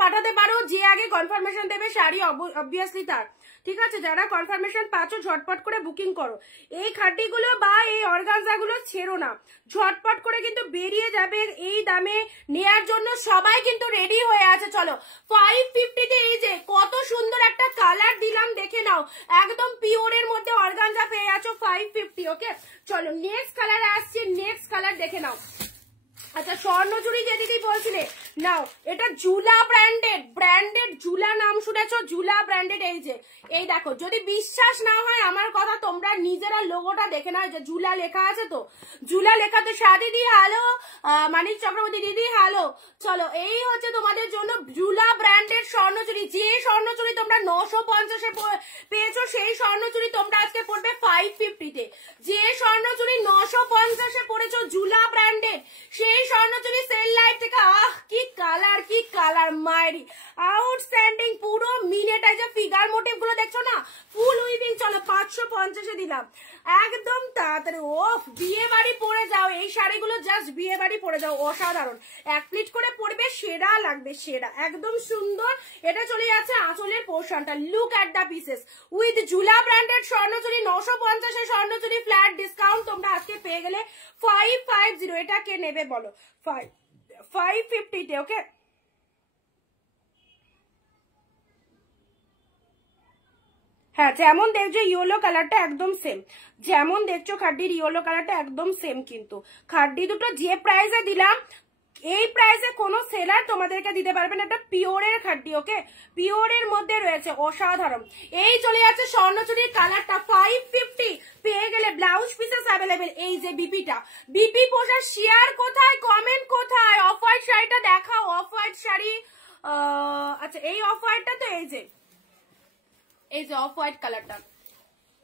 পাঠাতে পারো, যে আগে কনফার্মেশন দেবে শাড়ি অবভিয়াসলি তার। ঠিক আছে, যারা কনফার্মেশন পাচ্ছ ঝটপট করে বুকিং করো। এই খাটিগুলো বা এই অর্গানজাগুলো ছেড়ো না, ঝটপট করে কিন্তু বেরিয়ে যাবে। এই দামে নেয়ার জন্য সবাই কিন্তু রেডি হয়ে আছে। চলো 550-তে এই যে কত সুন্দর একটা কালার দিলাম, দেখে নাও। একদম পিওরের মধ্যে অর্গানজা পেয়ে আছো 550। ওকে, চলো নেক্সট কালার আসছে, নেক্সট কালার দেখে নাও। আচ্ছা, স্বর্ণচুরি যে দিদি বলছিলে, নাও এটা জুলা ব্র্যান্ডেড জুলা নাম শুনেছো? জুলা ব্র্যান্ডেড। এই দেখো, যদি বিশ্বাস না হয় আমার কথা, তোমরা নিজেরা লোগোটা দেখে নাও, যে জুলা লেখা আছে। তো জুলা লেখা তো সাথে দিদি হ্যালো, মানিক চক্রবর্তী দিদি হ্যালো। চলো, এই হচ্ছে তোমাদের জন্য জুলা ব্র্যান্ডেড স্বর্ণচুরি। যে স্বর্ণচুরি তোমরা 950-এ পেয়েছো, সেই স্বর্ণচুরি তোমরা আজকে পড়বে 550-তে। যে স্বর্ণচুরি 950-এ পড়েছো জুলা ব্র্যান্ডেড, সেই স্বর্ণচুরি সেল লাইভ থেকে। কি কালার মায়েরি, আউটস্ট্যান্ডিং। পুরো মিনিয়েটাইজার ফিগার মোটিভ গুলো দেখছো না, ফুল উইভিং। চলো 550-এ দিলাম, একদম তাড়াতাড়ি। ওফ, বিয়ে বাড়ি পরে যাও এই শাড়িগুলো, জাস্ট বিয়ে বাড়ি পরে যাও, অসাধারণ। এক প্লিট করে পরবে, সেরা লাগবে, সেরা, একদম সুন্দর। এটা চলে যাচ্ছে আঁচলের পোর্শনটা। Look at the pieces with জুলা branded Swarnachari. 950-এ Swarnachari flat discount তোমরা আজকে পেয়ে গেলে 550। এটা কে নেবে বলো? 550-তে। ওকে, হ্যাঁ, যেমন দেখছো ইয়েলো কালারটা একদম সেম, যেমন দেখছো খাড্ডির ইয়েলো কালারটা একদম সেম। কিন্তু খাড্ডি দুটো যে প্রাইসে দিলাম, এই প্রাইসে কোনো সেলার তোমাদেরকে দিতে পারবে না। এটা পিওরের খাড্ডি। ওকে, পিওরের মধ্যে রয়েছে, অসাধারণ। এই চলে যাচ্ছে স্বর্ণচুরির কালারটা 550 পেয়ে গেলে। Blouse pieces available. এই যে বিপিটা, বিপি পোশাক শেয়ার কোথায়, কমেন্ট কোথায়? অফ হোয়াইট শাড়িটা দেখাও, অফ হোয়াইট শাড়ি। আচ্ছা, এই অফ হোয়াইটটা তো এই যে অফ হোয়াইট কালারটা,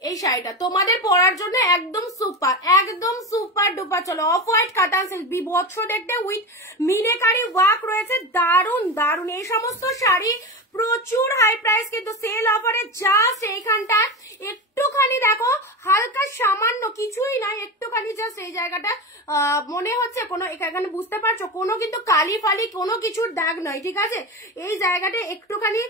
এই শাড়িটা তোমাদের পরার জন্য একদম সুপার ডুপার। চলো, অফ হোয়াইট কাতান সিল্ক, বিভৎস দেখতে, উইথ মিনেকারি ওয়ার্ক রয়েছে, দারুন। এই সমস্ত শাড়ি প্রচুর হাই প্রাইস, কিন্তু সেল অফারে জাস্ট এইখানটা একটুখানি দেখো, হালকা সামান্য, কিছুই নাই, একটুখানি জাস্ট এই জায়গাটা মনে হচ্ছে কোনো, এখানে বুঝতে পারছো, কোনো কিন্তু কালি ফালি কোনো কিছুর দাগ নয়। ঠিক আছে, এই জায়গাটা একটুখানি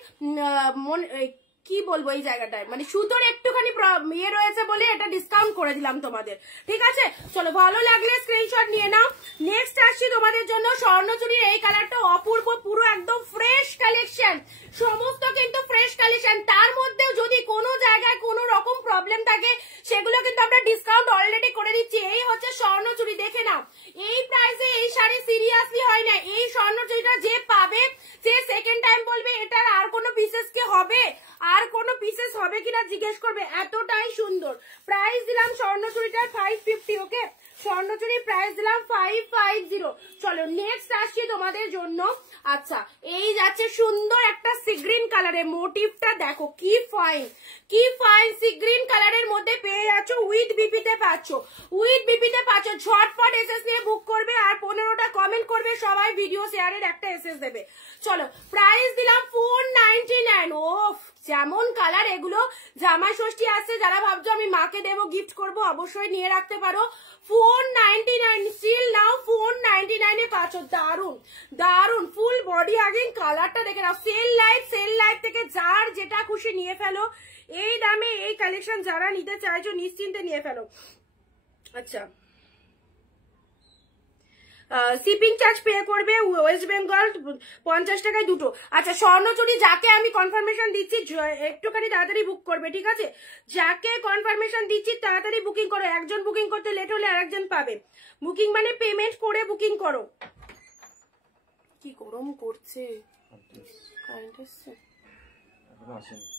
কি বলবো, এই জায়গাটায় মানে সুতোর একটুখানি ইয়ে রয়েছে বলে এটা ডিসকাউন্ট করে দিলাম তোমাদের। ঠিক আছে, চলো, ভালো লাগলে স্ক্রিনশট নিয়ে নাও। নেক্সট আসছি তোমাদের জন্য স্বর্ণচুরির এই কালারটা অপূর্ব, পুরো একদম ফ্রেশ কালেকশন, সমস্ত কিন্তু ফ্রেশ কালেকশন। তার মধ্যেও যদি কোনো জায়গায় কোনো রকম প্রবলেম থাকে, সেগুলো কিন্তু আমরা ডিসকাউন্ট অলরেডি করে দিচ্ছি। এই হচ্ছে স্বর্ণচুরি, দেখে নাও। এই প্রাইসে এই শাড়ি সিরিয়াসলি হয় না। এই স্বর্ণচুরিটা যে পাবে, যে সেকেন্ড টাইম বলবে এটার আর কোনো পিসেস কি হবে, আর কোনো পিসেস হবে কিনা জিজ্ঞেস করবে, এতটাই সুন্দর। প্রাইস দিলাম স্বর্ণচুরিটার 550। ওকে, স্বর্ণচুরি প্রাইস দিলাম 550। চলো, নেক্সট আসছি তোমাদের জন্য। আচ্ছা, এই যাচ্ছে সুন্দর একটা সি গ্রিন কালারের, মোটিভটা দেখো কি ফাইন, সি গ্রিন কালারের মধ্যে পেয়ে যাচ্ছ, উইথ বিপিতে পাচ্ছ, ঝটপট এসএস নিয়ে বুক করবে, আর 15টা কমেন্ট করবে, সবাই ভিডিও শেয়ারের একটা এসএস দেবে। চলো, প্রাইস দিলাম 499। ওফ, যেমন কালার এগুলো, জামাই ষষ্ঠী আসছে, যারা ভাবছো আমি মাকে দেবো, গিফট করবো, অবশ্যই নিয়ে রাখতে পারো। 499 স্টিল নাও, 499-এ পাচ্ছ। দারুন ফুল বডি। আগে কালারটা দেখে নাও। সেল লাইভ থেকে যার যেটা খুশি নিয়ে ফেলো, এই দামে এই কালেকশন যারা নিতে চাইছো নিশ্চিন্তে নিয়ে ফেলো। আচ্ছা, শিপিং চার্জ পে করবে ওয়েস্ট বেঙ্গল, 50 টাকায় দুটো। আচ্ছা, স্বর্ণচুরি যাকে আমি কনফার্মেশন দিচ্ছি একটুখানি তাড়াতাড়ি বুক করবে। ঠিক আছে, যাকে কনফার্মেশন দিচ্ছি তাড়াতাড়ি বুকিং করো। একজন বুকিং করতে লেট হলে আরেকজন পাবে। বুকিং মানে পেমেন্ট করে বুকিং করো। কি গরম করছে, কারেন্ট আসছে,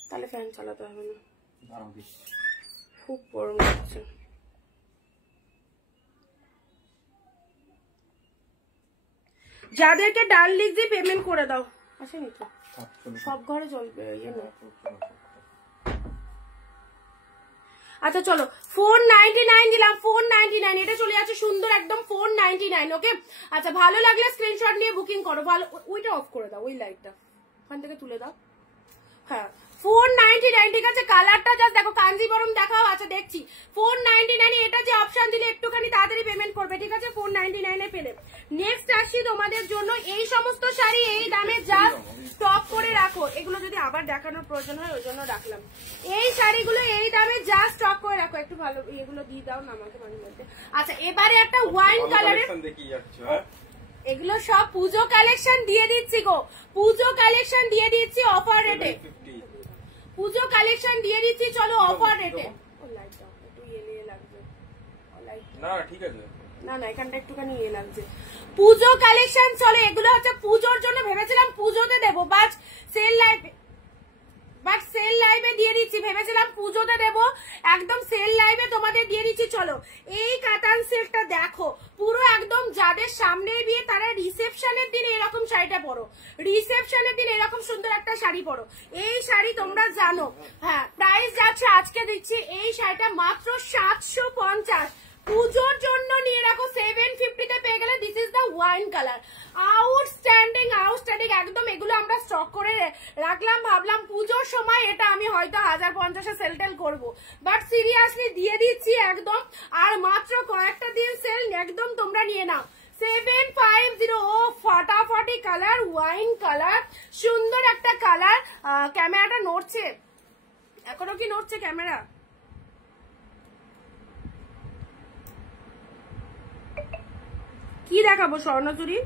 তাহলে ফ্যান চালাতে হবে না, খুব গরম করছে। যাদেরকে ডাল লিখ দিয়ে পেমেন্ট করে দাও। আসেনি তো। সব ঘরে চলবে। আচ্ছা চলো 499 দিলাম, 499 এটা চলে যাচ্ছে সুন্দর একদম 499। ওকে আচ্ছা ভালো লাগলে স্ক্রিনশট নিয়ে বুকিং করো। ভালো ওইটা অফ করে দাও, ওই লাইটটা ওখান থেকে তুলে দাও। হ্যাঁ 499 ঠিক আছে। কালারটা জাস্ট দেখো, কাঞ্জিবরম দেখাও। আচ্ছা দেখছি 499 এটা যে অপশন দিলে একটুখানি তাড়াতাড়ি পেমেন্ট করবে ঠিক আছে। 499 এ পেলে। নেক্সট আসছি তোমাদের জন্য এই সমস্ত শাড়ি এই দামে জাস্ট স্টক করে রাখো। এগুলো যদি আবার দেখানোর প্রয়োজন হয় ওই জন্য রাখলাম। এই শাড়িগুলো এই দামে জাস্ট স্টক করে রাখো। একটু ভালো এগুলো দিয়ে দাও না আমাকে মাঝে মধ্যে। আচ্ছা এবারে একটা ওয়াইন কালারের, এগুলো সব পুজো কালেকশন দিয়ে দিচ্ছি গো, পুজো কালেকশন দিয়ে দিচ্ছি অফার রেটে, পুজো কালেকশন দিয়ে দিচ্ছি চলো অফার রেটে। ও লাইটটা একটু ইয়ে লাগছে, না ঠিক আছে, না না এখানটা একটুখানি ইয়ে লাগছে। পুজো কালেকশন চলো, এগুলো হচ্ছে পুজোর জন্য ভেবেছিলাম পুজোতে দেবো, বাট সেল লাইভে দিয়ে দিচ্ছি। ভেবেছিলাম পুজোতে দেবো, একদম সেল লাইভে তোমাদের দিয়ে দিচ্ছি। চলো এই কাতান সেটটা দেখো, পুরো একদম যাদের সামনে বিয়ে তারা রিসেপশনের দিন এরকম শাড়িটা পরো, রিসেপশনের দিন এরকম সুন্দর একটা শাড়ি পরো। এই শাড়ি তোমরা জানো, হ্যাঁ প্রাইস যাচ্ছে আজকে দিচ্ছি এই শাড়িটা মাত্র 750। পুজোর জন্য নিয়ে রাখো, 750 তে পেয়ে গেলে। This is the wine colour, outstanding outstanding একদম। এগুলো আমরা স্টক করে রাখলাম, ভাবলাম পুজোর সময় এটা আমি হয়তো 1050 সেল করবো, বাট সিরিয়াসলি দিয়ে দিচ্ছি একদম। আর মাত্র কয়েকটা দিন সেল, একদম তোমরা নিয়ে নাও। 750 ও ফাটাফাটি কালার, ওয়াইন কালার, সুন্দর একটা কালার। ক্যামেরাটা নড়ছে, এখনো কি নড়ছে ক্যামেরা? কি দেখাবো স্বর্ণচুরি?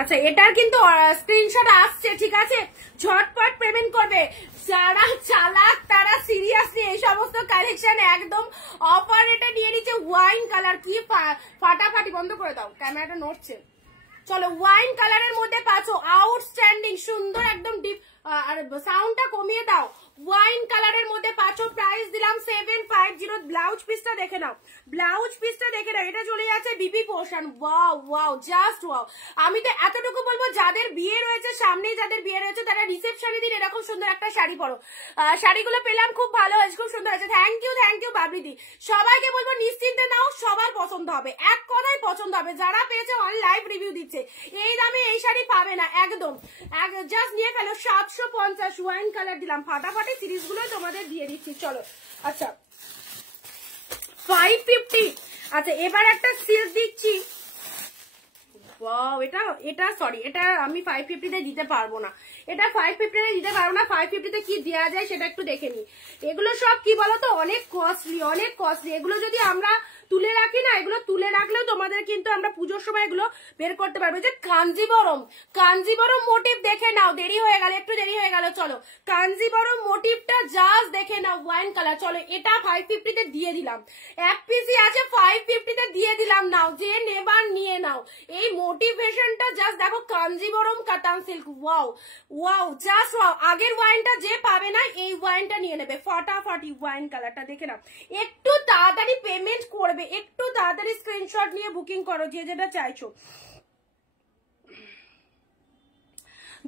আচ্ছা এটার কিন্তু স্ক্রিনশট আসছে ঠিক আছে, ঝটপট পেমেন্ট করবে। যারা চালাক তারা সিরিয়াসলি এই সমস্ত কালেকশন একদম অফার রেটে নিয়ে নিচ্ছে। ওয়াইন কালার কি ফাটাফাটি, বন্ধ করে দাও ক্যামেরাটা নড়ছে। চলো ওয়াইন কালারের মধ্যে পাচ্ছো আউটস্ট্যান্ডিং সুন্দর একদম ডিপ, আর সাউন্ডটা কমিয়ে দাও। ওয়াইন কালারের মধ্যে পাচ্ছো, প্রাইস দিলাম 750। ব্লাউজ পিসটা দেখে নাও, ব্লাউজ পিসটা দেখে নাও। এটা চলে যাচ্ছে বিবি portion. Wow wow just wow. আমি তো এতটুকু বলবো যাদের বিয়ে রয়েছে সামনেই, যাদের বিয়ে রয়েছে তারা রিসেপশনে দিন এরকম সুন্দর একটা শাড়ি পরো। শাড়িগুলো পেলাম খুব ভালো হয়েছে, খুব সুন্দর হয়েছে। থ্যাংক ইউ বাবলিদি। সবাইকে বলবো নিশ্চিন্তে নাও, সবার পছন্দ হবে, এক কথাই পছন্দ হবে। যারা পেয়েছে অন লাইভ রিভিউ দিচ্ছে, এই দামে এই শাড়ি পাবে না একদম। জাস্ট নিয়ে ফেলো। 750 ওয়াইন কালার দিলাম, ফাটাফাটি সিরিজ গুলো তোমাদের দিয়ে দিচ্ছি। চলো আচ্ছা 550। আচ্ছা এবার একটা সিল্ক দিচ্ছি। এটা সরি, এটা আমি 550 তে দিতে পারবো না, এটা 550 তে দিতে পারবো না। 550 তে কি দেওয়া যায় সেটা একটু দেখে নি। এগুলো সব কি বলতো অনেক কস্টলি, অনেক কস্টলি। এগুলো যদি আমরা তুলে রাখি না, এগুলো তুলে রাখলেও তোমাদের কিন্তু আমরা পুজোর সময় এগুলো বের করতে পারবো। যে কাঞ্জিবরম, কাঞ্জিবরম মোটিভ দেখে নাও। দেরি হয়ে গেল, একটু দেরি হয়ে গেল। চলো কাঞ্জিবরম মোটিভটা জাস্ট দেখে নাও, ওয়াইন কালার। চলো এটা 550 তে দিয়ে দিলাম, এক পিসি আছে 550 তে দিয়ে দিলাম। নাও যে নেবার নিয়ে নাও। এই মোটিভেশনটা জাস্ট দেখো, কাঞ্জিবরম কাতান silk. Wow wow just wow. আগের ওয়াইনটা যে পাবে না এই ওয়াইনটা নিয়ে নেবে, ফাটাফাটি ওয়াইন কালারটা দেখে নাও। একটু তাড়াতাড়ি পেমেন্ট করবে, একটু তাড়াতাড়ি স্ক্রিনশট নিয়ে বুকিং করো যে যেটা চাইছো।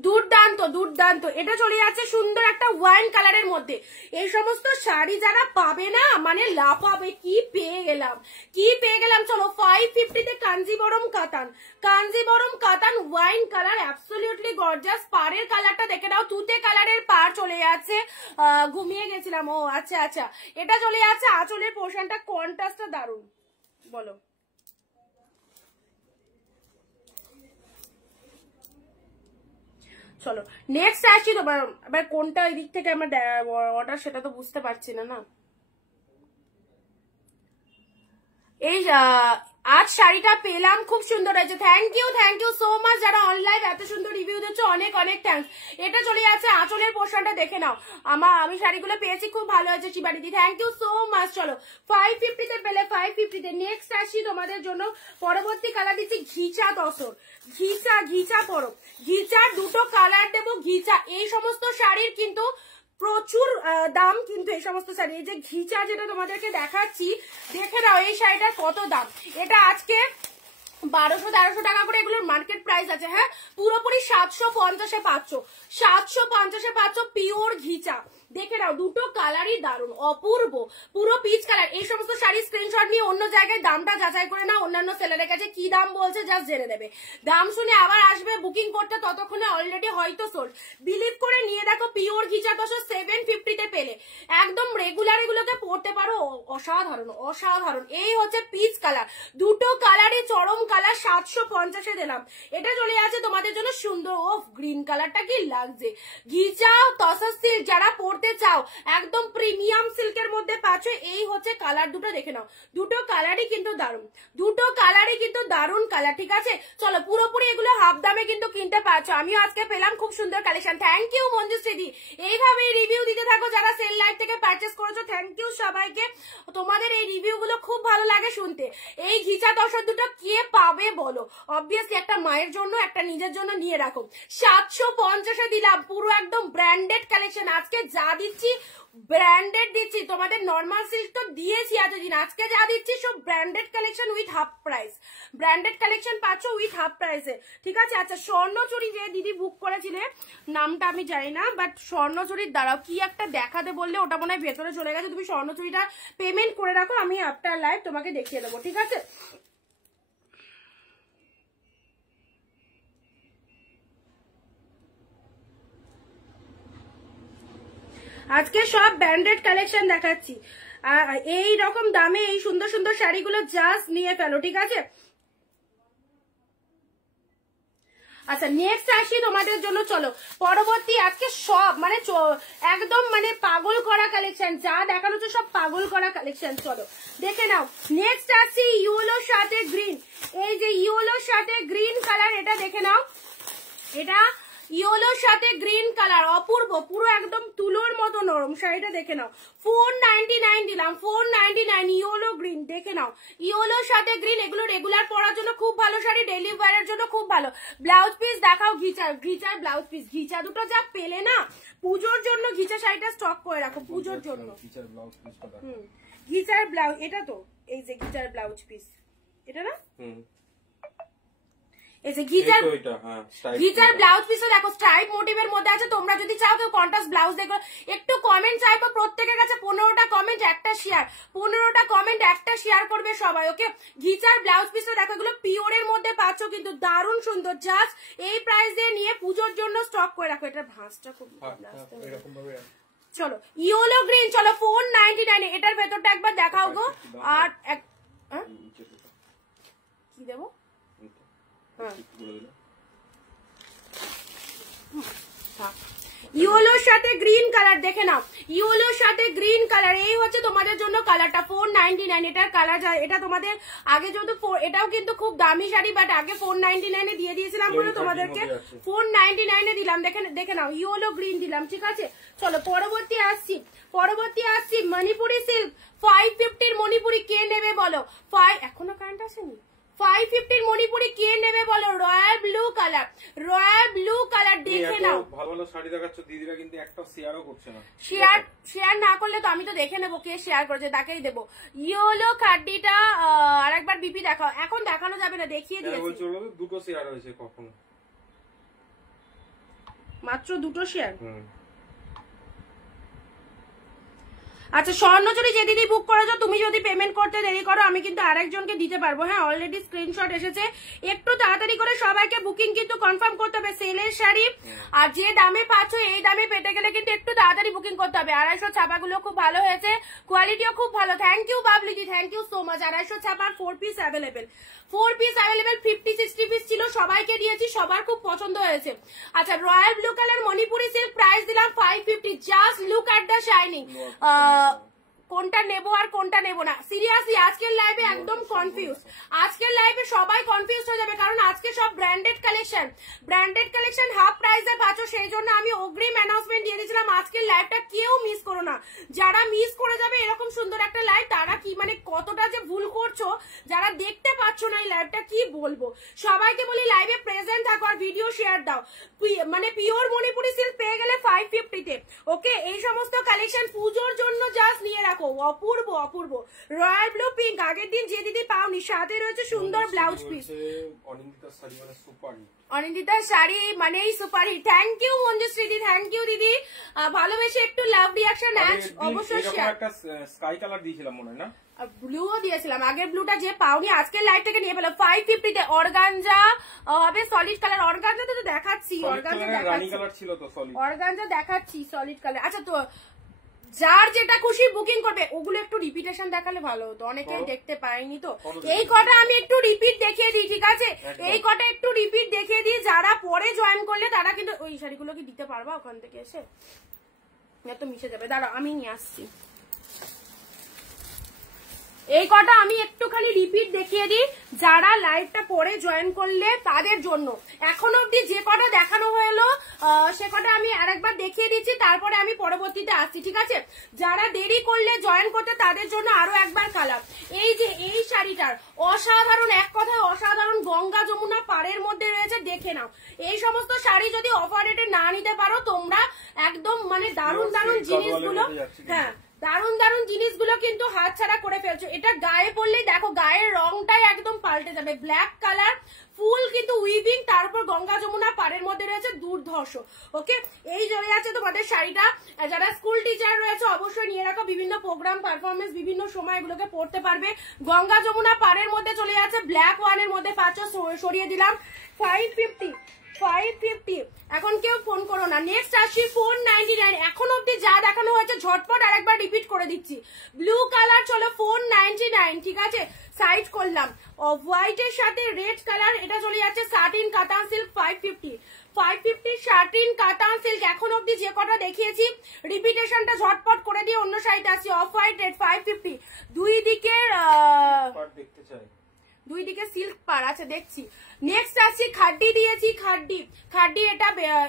দুর্দান্ত দুর্দান্ত। এটা চলে যাচ্ছে সুন্দর একটা ওয়াইন কালারের মধ্যে। এই সমস্ত শাড়ি যারা পাবে না মানে লাফাবে, কি পেয়ে গেলাম, কি পেয়ে গেলাম। চলো 550 তে কাঞ্জিবরম কাতান, কাঞ্জিবরম কাতান ওয়াইন কালার, অ্যাবসলিউটলি গর্জাস। পাড়ের কালারটা দেখে নাও, তুতে কালারের পাড় চলে যাচ্ছে। ঘুমিয়ে গেছিলাম। ও আচ্ছা আচ্ছা, এটা চলে যাচ্ছে আঁচলের পোর্শনটা, কন্ট্রাস্টটা দারুণ। বলো চলো নেক্সট আসছি। তো এবার কোনটা ওই দিক থেকে আমার অর্ডার সেটা তো বুঝতে পারছি না। না এই আজ শাড়িটা পেলাম, খুব সুন্দর হয়েছে। থ্যাংক ইউ সো মাচ যারা অনলাইন এত সুন্দর রিভিউ দিচ্ছ, অনেক অনেক থ্যাংকস। এটা চলে যাচ্ছে আঁচলের পোর্শনটা দেখে নাও। আমি শাড়িগুলো পেয়েছি, খুব ভালো হয়েছে শিবানিদি, থ্যাংক ইউ সো মাচ। চলো 550 তে পেলে 550 তে। নেক্সট আসছি তোমাদের জন্য, পরবর্তী কালার দিচ্ছি ঘিচা তসর। ঘিচা পরো, ঘিচার দুটো কালার দেবো। ঘিচা এই সমস্ত শাড়ির কিন্তু প্রচুর দাম কিন্তু এই সমস্ত শাড়ি। এই যে ঘিচা যেটা তোমাদেরকে দেখাচ্ছি, দেখে নাও এই শাড়িটার কত দাম। এটা আজকে 1200-1300 টাকা করে এগুলোর মার্কেট প্রাইস আছে। হ্যাঁ, পুরোপুরি 750-এ পাচ্ছ, 750-এ পাচ্ছ পিওর ঘিচা। দেখে নাও, দুটো কালারই দারুণ, অপূর্ব, পুরো পিচ কালার। এই সমস্ত শাড়ি স্ক্রিনশট নিয়ে অন্য জায়গায় দামটা যাচাই করে নাও, অন্যান্য সেলারের কাছে কি দাম বলছে জাস্ট জেনে নেবে। দাম শুনে আবার আসবে বুকিং করতে, ততক্ষণে অলরেডি হয়তো সোল্ড। বিলিভ করে নিয়ে দেখো, পিওর ঘিচা 750-তে পেলে একদম রেগুলার এগুলোকে পড়তে পারো। অসাধারণ অসাধারণ। এই হচ্ছে পিচ কালার, দুটো কালারই চরম কালার, 750-এ দিলাম। এটা চলে আছে তোমাদের জন্য সুন্দর। ও গ্রিন কালারটা কি লাগছে। ঘিচা তসর সিল্ক যারা পড়তে চাও, একদম প্রিমিয়াম সিল্কের মধ্যে পাচ্ছ। এই হচ্ছে কালার দুটো, দেখে নাও, দুটো কালারই কিন্তু দারুণ, দুটো কালারই কিন্তু দারুণ কালার। ঠিক আছে, চলো, পুরোপুরি এগুলো হাফ দামে কিন্তু কিনতে পারছো। আমিও আজকে পেলাম খুব সুন্দর কালেকশন। থ্যাংক ইউ মঞ্জুশ্রী, এইভাবেই রিভিউ দিতে থাকো যারা সেল লাইভ থেকে পারচেস করেছো। থ্যাংক ইউ সবাইকে, তোমাদের এই রিভিউ গুলো খুব ভালো লাগে শুনতে। এই ঘিচা তসর দুটো কে পাবে বলো? অবভিয়াসলি একটা মায়ের জন্য, একটা নিজের জন্য নিয়ে রাখো। 750-এ দিলাম, পুরো একদম ব্র্যান্ডেড কালেকশন। আজকে যা দিচ্ছি ব্র্যান্ডেড দিচ্ছি, তোমাদের নর্মাল সিল্ক তো দিয়েছি এতদিন, আজকে যা দিচ্ছি সব branded collection with half price. Branded collection পাচ্ছ উইথ হাফ প্রাইসে। ঠিক আছে, আচ্ছা, স্বর্ণচুরি যে দিদি বুক করেছিলে, নামটা আমি জানি না, বাট স্বর্ণচুরির দ্বারাও কি একটা দেখাতে বললে, ওটা মনে হয় ভেতরে চলে গেছে। তুমি স্বর্ণচুরিটা পেমেন্ট করে রাখো, আমি আফটার লাইভ তোমাকে দেখিয়ে দেবো। ঠিক আছে, আজকে সব ব্র্যান্ডেড কালেকশন দেখাচ্ছি। এই রকম দামে এই সুন্দর সুন্দর শাড়িগুলো জাস্ট নিয়ে ফেলো। ঠিক আছে, আচ্ছা, নেক্সট আসি তোমাদের জন্য। চলো পরবর্তী, আজকে সব মানে একদম মানে পাগল করা কালেকশন, যা দেখানো হচ্ছে সব পাগল করা কালেকশন। চলো দেখে নাও, নেক্সট আসছি ইয়েলো সাথে গ্রিন। এই যে ইয়েলো সাথে গ্রিন কালার, এটা দেখে নাও, এটা ইয়েলোর সাথে গ্রিন কালার, অপূর্ব, পুরো একদম তুলোর মতো নরম। শাড়িটা দেখে নাও, 499 দিলাম, 499, ইয়েলো গ্রিন। দেখে নাও, ইয়েলোর সাথে গ্রিন, এগুলো রেগুলার পরার জন্য খুব ভালো শাড়ি, ডেইলি ওয়্যারের জন্য খুব ভালো। ব্লাউজ পিস দেখাও, ঘিচার, ঘিচার ব্লাউজ পিস। ঘিচা দুটো যা পেলে না, পুজোর জন্য ঘিচা শাড়িটা স্টক করে রাখো, পুজোর জন্য। ঘিচার ব্লাউজ, এটা তো এই যে ঘিচার ব্লাউজ পিস, এটা না, এই যে ঘিচার ব্লাউজ পিসও দেখো স্ট্রাইপ মোটিভের মধ্যে আছে। তোমরা যদি চাও কেউ কন্ট্রাস্ট ব্লাউজ দেখো, একটু কমেন্ট চাইবো প্রত্যেকের কাছে, 15টা কমেন্ট একটা শেয়ার, 15টা কমেন্ট একটা শেয়ার করবে সবাই। ওকে, ঘিচার ব্লাউজ পিসও দেখো, এগুলো পিওরের মধ্যে পাচ্ছ, কিন্তু দারুণ সুন্দর। জাস্ট এই প্রাইস দিয়ে নিয়ে পুজোর জন্য স্টক করে রাখো। এটার ভাঁজটা খুব চলো, ইয়েলো গ্রিন, চলো 499। এটার ভেতরটা একবার দেখাও গো। আর কি দেবো, ইয়েলোর সাথে গ্রিন কালার, দেখে নাও, ইয়েলোর সাথে গ্রিন কালার। এই হচ্ছে তোমাদের জন্য কালারটা, 499 এটার কালার। এটা তোমাদের আগে যেহেতু এটাও কিন্তু খুব দামি শাড়ি, বাট আগে 499 দিয়ে দিয়েছিলাম বলে তোমাদেরকে 499 দিলাম। দেখে নাও, ইয়েলো গ্রিন দিলাম। ঠিক আছে, চলো পরবর্তী আসছি, মণিপুরি সিল্ক 550 মণিপুরি কে নেবে বলো? এখনো কারেন্ট আসেনি। 550 মণিপুরি কে নেবে বলো? Royal blue colour, royal blue colour. দেখে নাও, ভালো ভালো শাড়ি দেখাচ্ছ, দিদিরা কিন্তু একটা শেয়ারও করছে না। শেয়ার না করলে তো আমি তো দেখে নেবো কে শেয়ার করেছে, তাকেই দেবো। ইয়েলো খাড্ডিটা আরেকবার বিপি দেখাও, এখন দেখানো যাবে না, দেখিয়ে দিয়েছি। দুটো শেয়ার হয়েছে, কখন মাত্র দুটো শেয়ার। আচ্ছা, স্বর্ণচুরি যে দিদি বুক করেছো, তুমি যদি পেমেন্ট করতে দেরি করো, আমি কিন্তু আরেকজনকে দিতে পারবো। হ্যাঁ, অলরেডি স্ক্রিনশট এসেছে, একটু তাড়াতাড়ি করে সবাইকে বুকিং কিন্তু কনফার্ম করতে হবে। সেলের শাড়ি আর যে দামে পাচ্ছ, এই দামে পেতে গেলে কিন্তু একটু তাড়াতাড়ি বুকিং করতে হবে। 250 ছাপাগুলো খুব ভালো হয়েছে, কোয়ালিটিও খুব ভালো। থ্যাংক ইউ বাবলিজি, থ্যাংক ইউ সো মাচ। 250 ছাপার 4 piece available, 4 piece available, 50-60 piece ছিল, সবাইকে দিয়েছি, সবার খুব পছন্দ হয়েছে। আচ্ছা, royal blue colour Manipuri silk, price দিলাম 550। Just look at the shining. কোনটা নেবো আর কোনটা নেবো না। সিরিয়াসলি আজকের লাইভে একদম কনফিউজ, আজকের লাইভে সবাই কনফিউজ হয়ে যাবে, কারণ আজকে সব ব্র্যান্ডেড কালেকশন হাফ প্রাইসে পাচ্ছ, সেই জন্য আমি অগ্রিম অ্যানাউন্সমেন্ট দিয়ে দিয়েছিলাম আজকের লাইভটা কেউ মিস করো না। যারা মিস করে যাবে এরকম সুন্দর একটা লাইভ, তারা কি মানে কতটা যে ভুল করছো, যারা দেখতে পাচ্ছ না এই লাইভটা কি বলবো। সবাইকে বলি লাইভে প্রেজেন্ট থাকো আর ভিডিও শেয়ার দাও। মানে পিওর মণিপুরি সিল্ক পেয়ে গেলে 550-তে। ওকে, এই সমস্ত কালেকশন পুজোর জন্য জাস্ট নিয়ে রাখো, অপূর্ব অপূর্ব। রয়্যাল ব্লু পিঙ্ক, আগের দিন যে দিদি পাওনি, সাথে রয়েছে সুন্দর ব্লাউজ পিস। অনিন্দিতার শাড়ি মানেই super hit. Thank you Manjushree, thank you দিদি, ভালোবেসে একটু লাভ রিয়াকশন অবশ্যই শেয়ার। একটা স্কাই কালার দিয়েছিলাম মনে হয় না, ব্লুও দিয়েছিলাম, আগের ব্লুটা যে পাওনি আজকের লাইভ থেকে নিয়ে পেলো 550-তে। অর্গানজা হবে সলিড কালার, অর্গানজা তো দেখাচ্ছি, অর্গানজা দেখাচ্ছি সলিড কালার। আচ্ছা, তো যার যেটা খুশি বুকিং করবে, ওগুলো একটু রিপিটেশন দেখালে ভালো হতো, অনেকেই দেখতে পায়নি তো। এই কটা আমি একটু রিপিট দেখিয়ে দিই, ঠিক আছে? এই কটা একটু রিপিট দেখিয়ে দিই, যারা পরে জয়েন করলে তারা কিন্তু ওই শাড়িগুলো কি দিতে পারবা ওখান থেকে এসে, তো মিশে যাবে। দাঁড়াও আমি নিয়ে আসছি। এই কটা আমি একটুখানি রিপিট দেখিয়ে দিই, যারা লাইভটা পরে জয়েন করলে তাদের জন্য। এখন অব্দি যে কটা দেখানো হলো সে কটা আমি আরেকবার দেখিয়ে দিচ্ছি, তারপরে আমি পরবর্তীতে আসছি, ঠিক আছে? যারা দেরি করলে জয়েন করতে তাদের জন্য আরো একবার কালার। এই যে এই শাড়িটার অসাধারণ, এক কথায় অসাধারণ, গঙ্গা যমুনা পাড়ের মধ্যে রয়েছে, দেখে নাও। এই সমস্ত শাড়ি যদি অফার রেটে না নিতে পারো তোমরা, একদম মানে দারুণ দারুণ জিনিসগুলো, হ্যাঁ দারুণ দারুণ জিনিসগুলো কিন্তু হাতছাড়া করে ফেলছো। এটা গায়ে পড়লেই দেখো গায়ের রংটাই একদম পাল্টে যাবে। ব্ল্যাক কালার, ফুল কিন্তু উইভিং, তার উপর গঙ্গা যমুনা পাড়ের মধ্যে রয়েছে, দুর্ধর্ষ। ওকে, এই চলে যাচ্ছে তোমাদের শাড়িটা। যারা স্কুল টিচার রয়েছে অবশ্যই নিয়ে রাখো, বিভিন্ন প্রোগ্রাম পারফরমেন্স বিভিন্ন সময় এগুলোকে পড়তে পারবে। গঙ্গা যমুনা পাড়ের মধ্যে চলে যাচ্ছে, ব্ল্যাক ওয়ানের মধ্যে পাচ্ছ, সরিয়ে দিলাম 550। এখন কেউ ফোন করো না। নেক্সট আসছি 499। এখন অব্দি যা দেখানো হয়েছে ঝটপট আরেকবার রিপিট করে দিচ্ছি। ব্লু কালার চলো 499, ঠিক আছে? সাইজ করলাম অফ হোয়াইটের সাথে রেড কালার, এটা চলে যাচ্ছে সাটিন কাতান সিল্ক 550 সাটিন কাতান সিল্ক। এখন অব্দি যে কটা দেখিয়েছি রিপিটেশনটা ঝটপট করে দিয়ে অন্য সাইডে আসছি। অফ হোয়াইট রেড 550, দুই দিকে সিল্ক পার আছে, দেখছি। নেক্সট আসছি খাড্ডি দিয়েছি, খাড্ডি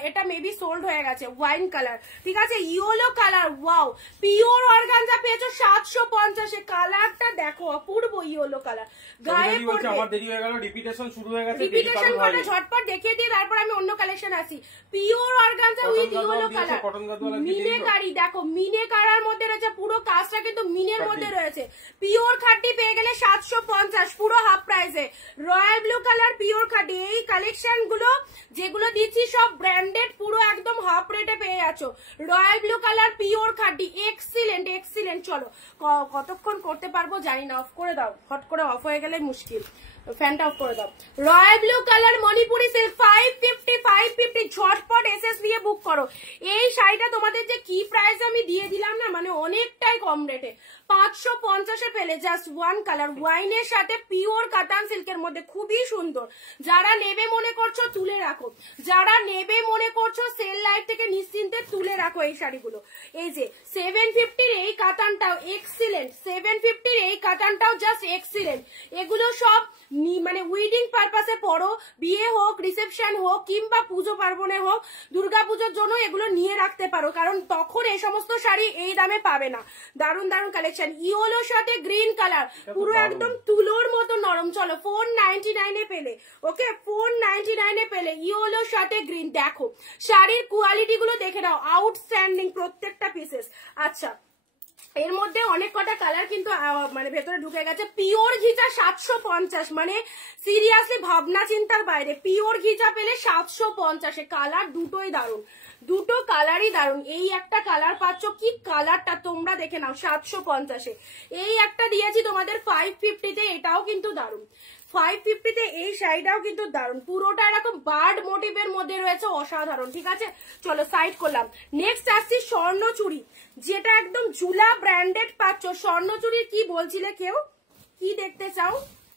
এটা মেবি সোল্ড হয়ে গেছে, ওয়াইন কালার, ঠিক আছে? Yellow colour, wow, pure organza পেয়েছো 750। কালারটা দেখো, অপূর্ব ইয়েলো কালার। গায়ে পড়বে, আমার দেরি হয়ে গেল, রিপিটেশন শুরু হয়ে গেছে, রিপিটেশন করে ঝটপট দেখিয়ে দিই, তারপর আমি অন্য কালেকশন আসি। Pure organza with yellow colour, meenakari, দেখো মিনেকারার মধ্যে রয়েছে, পুরো কাজটা কিন্তু মিনের মধ্যে রয়েছে। পিওর খাড্ডি পেয়ে গেলে 750, পুরো হাফ প্রাইসে। Royal blue colour, pure খাড্ডি। এই কালেকশন গুলো যেগুলো দিচ্ছি সব ব্র্যান্ডেড, পুরো একদম হাফ রেটে পেয়ে যাচ্ছো। Royal blue colour, pure খাড্ডি, excellent. চলো কতক্ষণ করতে পারবো জানি না, অফ করে দাও, হট করে অফ হয়ে গেলে মুশকিল, ফ্যানটা অফ করে দাও। Royal blue colour Manipuri silk 550 ঝটপট এসএস দিয়ে বুক করো। এই শাড়িটা তোমাদের যে কি প্রাইস আমি দিয়ে দিলাম না, মানে অনেকটাই কম রেটে, 550-এ পেলে জাস্ট ওয়ান কালার, ওয়াইনের সাথে পিওর কাতান সিল্কের মধ্যে, খুবই সুন্দর। যারা নেবে মনে করছো তুলে রাখো, যারা নেবে মনে করছো সেল লাইভ থেকে নিশ্চিন্তে তুলে রাখো এই শাড়িগুলো। এই যে 750-র এই কাতানটাও এক্সিলেন্ট, 750-র এই কাতানটাও জাস্ট এক্সিলেন্ট। এগুলো সব মানে উইডিং পারপাসে পড়ো, বিয়ে হোক, রিসেপশন হোক, কিংবা পুজো পার্বণে হোক, দুর্গাপুজোর জন্য এগুলো নিয়ে রাখতে পারো, কারণ তখন এই সমস্ত শাড়ি এই দামে পাবে না। দারুণ দারুণ কালেকশন। ইয়েলোর সাথে গ্রিন কালার, পুরো একদম তুলোর মতো নরম। চলো 499-এ পেলে, ওকে 499-এ পেলে ইয়েলোর সাথে গ্রিন। দেখো শাড়ির কোয়ালিটি গুলো দেখে নাও, আউটস্ট্যান্ডিং প্রত্যেকটা পিসেস। আচ্ছা, এর মধ্যে অনেক কটা কালার কিন্তু মানে ভেতরে ঢুকে গেছে। পিওর ঘিচা 750, মানে সিরিয়াসলি ভাবনা চিন্তার বাইরে। পিওর ঘিচা পেলে 750-এ, কালার দুটোই দারুণ, দুটো কালারই দারুণ। এই একটা কালার পাচ্ছ, কি কালারটা তোমরা দেখে নাও, 750-এ। এই একটা দিয়েছি তোমাদের 550-তে, এটাও কিন্তু দারুণ। 550-তে এই শাড়িটাও কিন্তু দারুণ, পুরোটা এরকম বার্ড মোটিভের মধ্যে রয়েছে, অসাধারণ, ঠিক আছে? চলো সাইড করলাম। নেক্সট আসছি স্বর্ণচুরি, যেটা একদম ঝুলা ব্র্যান্ডেড পাচ্ছ। স্বর্ণচুরির কি বলছিলে কেউ, কি দেখতে চাও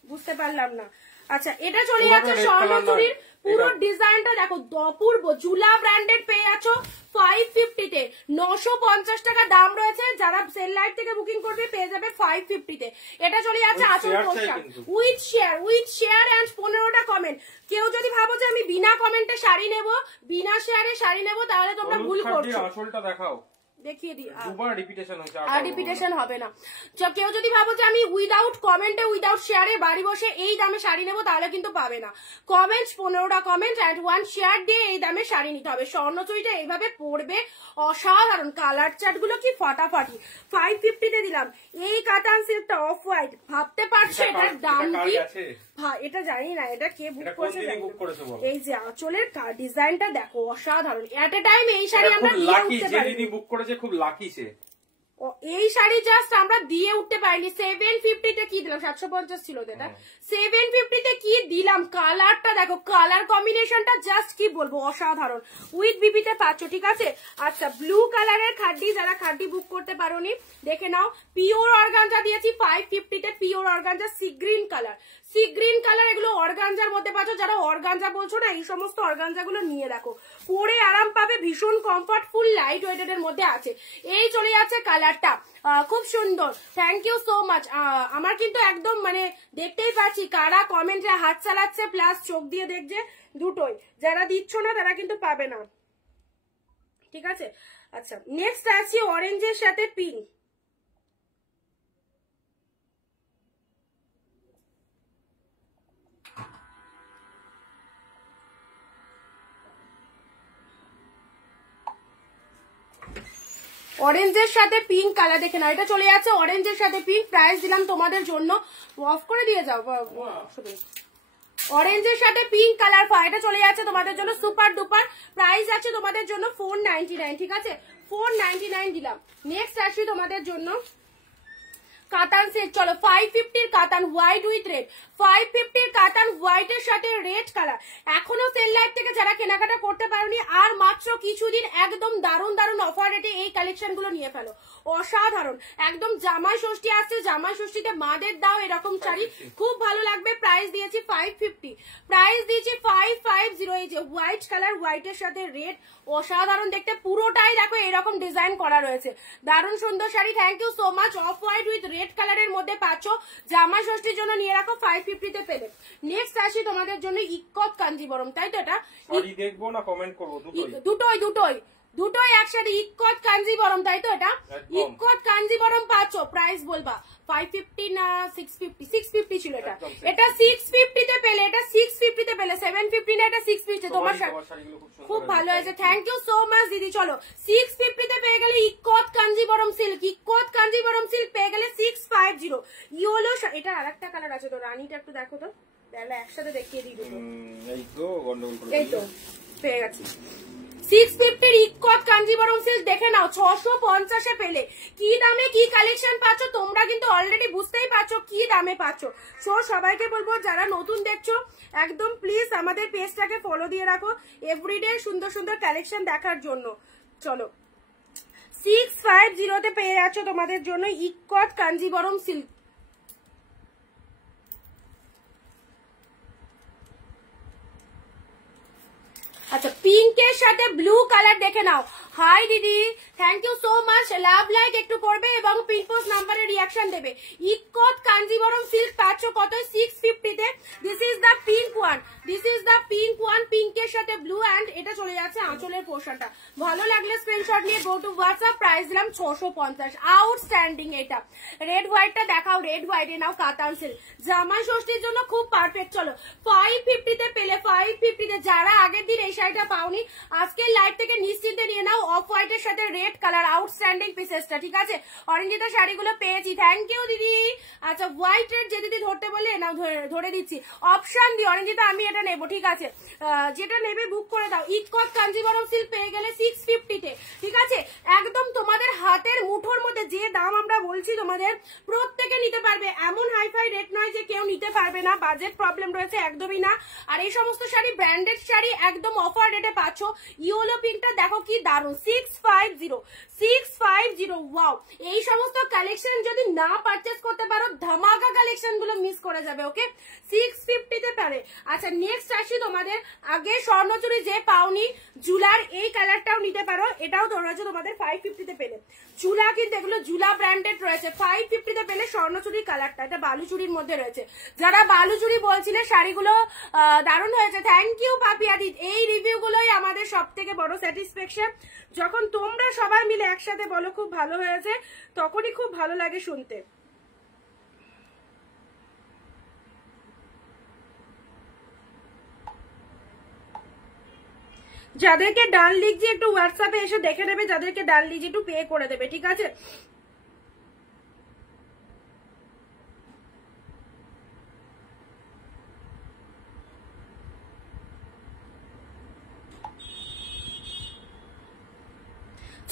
বুঝতে পারলাম না। আচ্ছা, এটা চলে যাচ্ছে স্বর্ণচুরির পুরো ডিজাইনটা দেখো, অপূর্ব, ঝুলা ব্র্যান্ডেড পেয়ে যাচ্ছ 550-তে। পেলে 950 টাকা দাম রয়েছে, যারা সেল লাইভ থেকে বুকিং করবে পেয়ে যাবে 550 তে। এটা চলে যাচ্ছে আঁচল পোশাক উইথ শেয়ার এন্ড 15টা কমেন্ট। কেউ যদি ভাবো যে আমি বিনা কমেন্টে শাড়ি নেব, বিনা শেয়ারে শাড়ি নেব, তাহলে তোমরা ভুল করছো। আসলটা দেখাও, দেখিয়ে দিই, দুবার রিপিটেশন হচ্ছে, আর রিপিটেশন হবে না। কেউ যদি ভাবো যে আমি উইদাউট কমেন্টে উইদাউট শেয়ারে বাড়ি বসে এই দামে শাড়ি নেবো, তাহলে কিন্তু পাবে না। কমেন্ট 15টা কমেন্ট এন্ড 1 শেয়ার দিয়ে এই দামে শাড়ি নিতে হবে। স্বর্ণচুরিটা এইভাবে পড়বে, অসাধারণ কালার চার্ট গুলো কি ফাটাফাটি। 550 তে দিলাম। এই কাতান সিল্কটা অফ হোয়াইট, ভাবতে পারছো এটার দাম কি? এটা জানি না, এটা কে বুক করেছে। এই যে আঁচলের ডিজাইনটা দেখো, অসাধারণ। এট এ টাইম এই শাড়ি আমরা দিয়ে উঠতে পারি, বুক করেছে খুব লাকি সে। এই শাড়ি জাস্ট আমরা দিয়ে উঠতে পারিনি। 750 তে কি দিলাম, 750 ছিল এটা, 750 তে কি দিলাম। কালারটা দেখো, কালার কম্বিনেশনটা জাস্ট কি বলবো, অসাধারণ। উইথ বিবিতে পাচ্ছ, ঠিক আছে। আচ্ছা, ব্লু কালারের খাড্ডি, যারা খাড্ডি বুক করতে পারোনি দেখে নাও। পিওর অর্গানজা দিয়েছি 550 তে, pure organza sea green colour, sea green colour. এগুলো অর্গানজার মধ্যে পাচ্ছ, যারা অর্গানজা বলছো না, এই সমস্ত অর্গানজা গুলো নিয়ে রাখো, পরে আরাম পাবে, ভীষণ কমফর্ট, ফুল লাইট ওয়েটেড এর মধ্যে আছে। এই চলে যাচ্ছে কালারটা, খুব সুন্দর। Thank you so much. আমার কিন্তু একদম মানে দেখতেই পাচ্ছি কারা কমেন্টে হাত চালাচ্ছে প্লাস চোখ দিয়ে দেখছে, দুটোই। যারা দিচ্ছ না তারা কিন্তু পাবে না, ঠিক আছে। আচ্ছা, নেক্সট আছে অরেঞ্জের সাথে পিঙ্ক। অরেঞ্জের সাথে পিঙ্ক কালার দেখে না, এটা চলে যাচ্ছে অরেঞ্জের সাথে পিঙ্ক। প্রাইস দিলাম তোমাদের জন্য, অফ করে দিয়ে যাও। অরেঞ্জের সাথে পিঙ্ক কালার, এটা চলে যাচ্ছে তোমাদের জন্য সুপার ডুপার। প্রাইস আছে তোমাদের জন্য 499, ঠিক আছে, 499 দিলাম। নেক্সট আসি তোমাদের জন্য কাতান সেট। চলো, 550 কাতান হোয়াইট উইথ রেড, 550 কাতান হোয়াইটের সাথে রেড কালার। এখনো সেল লাইভ থেকে যারা কেনাকাটা করতে পারোনি, আর মাত্র কিছুদিন একদম দারুণ দারুণ অফার রেটে এই কালেকশন গুলো নিয়ে ফেলো, অসাধারণ। একদম জামাই ষষ্ঠী আসছে, জামাই ষষ্ঠীতে মাদের দাও এরকম শাড়ি, খুব ভালো লাগবে। প্রাইস দিয়েছি 550, প্রাইস দিয়েছি 550। এই যে হোয়াইট কালার, হোয়াইটের সাথে রেড, অসাধারণ দেখতে। পুরোটাই দেখো এরকম ডিজাইন করা রয়েছে, দারুণ সুন্দর শাড়ি। Thank you so much. Off white with red কালারের মধ্যে পাচ্ছ, জামা ষষ্ঠীর জন্য নিয়ে রাখো, 550 তে পেলে। নেক্সট আসি তোমাদের জন্য ইক্কত কাঞ্জিবরম, তাই তো? এটা দেখবো না কমেন্ট করবো, দুটোই একসাথে ইক্কত কাঞ্জিবরম, তাই তো? এটা ইক্কত কাঞ্জিবরম পাচ্ছ। প্রাইস বলবা 550 না 650? 650 ছিল এটা, এটা 650 তে পেলে, এটা 650 তে পেলে, 750 না, এটা 650 তোমার খুব ভালো হয়েছে। থ্যাংক ইউ সো মাচ দিদি। চলো, 650 তে পেয়ে গেলে ইক্কত কাঞ্জিবরম সিল্ক, ইক্কত কাঞ্জিবরম সিল্ক পেয়ে গেলে 650। ইয়েলো, এটা আরেকটা কালার আছে তো, রানীটা একটু দেখো তো, তাহলে একসাথে দেখিয়ে দিই দুটো। এই তো গন্ডগোল, এই তো পেয়ে গেছি। 650 ইক্কত কাঞ্জিবরম সিল্ক দেখে নাও, 650 এ পেলে। কি দামে কি কালেকশন পাচ্ছ তোমরা কিন্তু অলরেডি বুঝতেই পারছো কি দামে পাচ্ছ। সো সবাইকে বলবো যারা নতুন দেখছো, একদম প্লিজ আমাদের পেজটাকে ফলো দিয়ে রাখো এভরিডে সুন্দর সুন্দর কালেকশন দেখার জন্য। চলো, 650 তে পেয়ে যাচ্ছ তোমাদের জন্য ইক্কত কাঞ্জিবরম সিল্ক। আচ্ছা, পিঙ্কের সাথে ব্লু কালার দেখে নাও। হাই দিদি, thank you so much. Love like একটু করবে এবং পিঙ্ক পোস্ট নাম্বারে রিয়াকশন দেবে। ইক্কত কাঞ্জিবরম সিল্ক পাচ্ছ কত? 650 তে। This is the pink one, this is the pink one, পিঙ্কের সাথে ব্লু অ্যান্ড এটা চলে যাচ্ছে আঁচলের পোর্শনটা। ভালো লাগলে স্ক্রিনশট নিয়ে গো টু হোয়াটসঅ্যাপ। প্রাইস দিলাম 650, আউটস্ট্যান্ডিং। এটা রেড হোয়াইটটা দেখাও, রেড হোয়াইটে নাও কাতান সিল্ক, জামাই ষষ্ঠীর জন্য খুব পারফেক্ট। চলো, 550 তে পেলে, 550 তে। যারা আগের দিন এই শাড়িটা পাওনি, আজকের লাইভ থেকে নিশ্চিন্তে নিয়ে নাও। অফ হোয়াইটের সাথে রেড কালার, আউটস্ট্যান্ডিং পিসেসটা, ঠিক আছে। অরেঞ্জিতে শাড়িগুলো পেয়েছি, থ্যাংক ইউ দিদি। আচ্ছা, হোয়াইট রেড যে দিদি ধরতে বলে না, ধরে দিচ্ছি। অপশন দি অরেঞ্জিতে, আমি এটা নেবো, ঠিক আছে। যেটা নেবে বুক করে দাও। ইক্কত কাঞ্জিবরম সিল্ক পেয়ে গেলে 650 তে, ঠিক আছে। একদম তোমাদের হাতের মুঠোর মধ্যে যে দাম আমরা বলছি তোমাদের, প্রত্যেকে নিতে পারবে। এমন হাইফাই রেট নয় যে কেউ নিতে পারবে না, বাজেট প্রবলেম রয়েছে, একদমই না। আর এই সমস্ত শাড়ি ব্র্যান্ডেড শাড়ি, একদম অফার রেটে পাচ্ছ। ইয়েলো পিঙ্কটা দেখো কি দারুণ, 650, 650। ওয়াও, এই সমস্ত কালেকশন যদি না পারচেস করতে পারো, ধামাকা কালেকশন গুলো মিস করে যাবে। ওকে, 650 তে পারে। আচ্ছা, নেক্সট আসি তোমাদের আগে স্বর্ণচুরি যে পাওনি, জুলার এই কালারটাও নিতে পারো। এটাও রয়েছে তোমাদের 550 তে পেলে। ঝুলা কিন্তু এগুলো ঝুলা ব্র্যান্ডেড রয়েছে, 550 তে পেলে স্বর্ণচুরি কালারটা, এটা বালুচুরির মধ্যে রয়েছে। যারা বালুচুরি বলছিলে শাড়িগুলো দারুণ হয়েছে, থ্যাংক ইউ পাপিয়াদি। এই রিভিউ গুলোই আমাদের সব থেকে বড় স্যাটিসফ্যাকশন, যখন তোমরা সবাই মিলে একসাথে বলো খুব ভালো হয়েছে, তখনই খুব ভালো লাগে শুনতে। যাদেরকে ডান লিখছি একটু হোয়াটসঅ্যাপে এসে দেখে নেবে, যাদেরকে ডান লিখছি একটু পে করে দেবে, ঠিক আছে?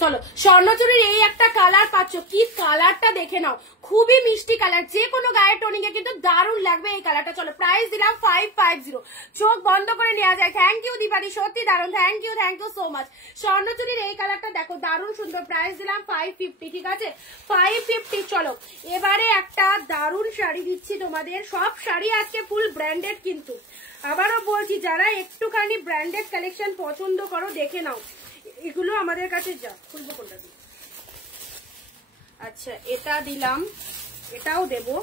চলো, স্বর্ণচুরির এই একটা কালার পাচ্ছ, কি কালারটা দেখে নাও, খুবই মিষ্টি কালার, যে কোনো গায়ের টোনিং এ কিন্তু দারুণ লাগবে এই কালারটা। চলো, প্রাইস দিলাম 550, চোখ বন্ধ করে নেওয়া যায়। থ্যাংক ইউ দীপালি, সত্যি দারুণ, থ্যাংক ইউ সো মাচ। স্বর্ণচুরির এই কালারটা দেখো দারুণ সুন্দর, প্রাইস দিলাম 550, ঠিক আছে? 550। চলো, এবারে একটা দারুণ শাড়ি দিচ্ছি তোমাদের, সব শাড়ি আজকে ফুল ব্র্যান্ডেড, কিন্তু আবারও বলছি যারা একটুখানি ব্র্যান্ডেড কালেকশন পছন্দ করো দেখে নাও, এগুলো আমাদের কাছে যা। খুলবো কোনটা দিই? আচ্ছা, এটা দিলাম, এটাও দেবো।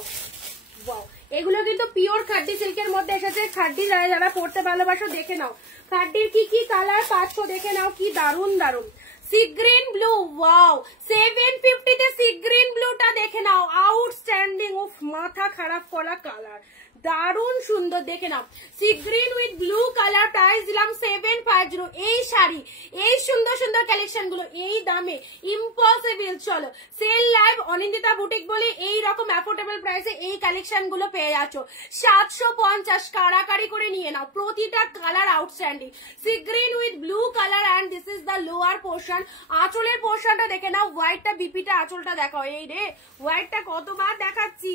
ওয়াও, এগুলো কিন্তু পিওর খাড্ডি সিল্কের মধ্যে এসেছে। খাড্ডি যারা পড়তে ভালোবাসো দেখে নাও, খাড্ডির কি কি কালার পাচ্ছ দেখে নাও, কি দারুণ দারুণ। সি গ্রিন ব্লু, ওয়াও 750 তে সি গ্রিন ব্লুটা দেখে নাও, আউটস্ট্যান্ডিং। উফ, মাথা খারাপ করা কালার, দারুণ সুন্দর, দেখে নাও। Sea green with blue colour, price দিলাম 750। এই শাড়ি, এই সুন্দর সুন্দর কালেকশন গুলো এই দামে ইম্পসিবল। চলো, সেল লাইভ অনিন্দিতা বুটিক বলে এই রকম অ্যাফোর্ডেবল প্রাইসে এই কালেকশন গুলো পেয়ে যাচ্ছ। 750 কারাকারি করে নিয়ে নাও, প্রতিটা colour outstanding. C green with blue colour and this is the lower portion. আঁচলের পোর্শনটা দেখে নাও, হোয়াইটটা বিপিটা আঁচলটা দেখাও। এই রে, হোয়াইটটা কতবার দেখাচ্ছি,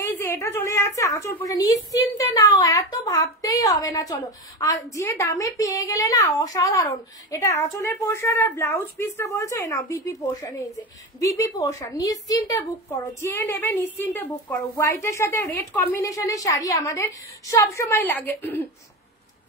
এই যে এটা চলে যাচ্ছে আঁচল পোর্শন। নিশ্চিন্তে নাও, এত ভাবতেই হবে না। চলো, আর যে দামে পেয়ে গেলে না, অসাধারণ। এটা আঁচলের পোর্শন আর ব্লাউজ পিসটা বলছে না বিপি পোর্শন, এই যে বিপি পোর্শন। নিশ্চিন্তে বুক করো, যে নেবে নিশ্চিন্তে বুক করো। হোয়াইটের সাথে রেড কম্বিনেশনের শাড়ি আমাদের সবসময় লাগে।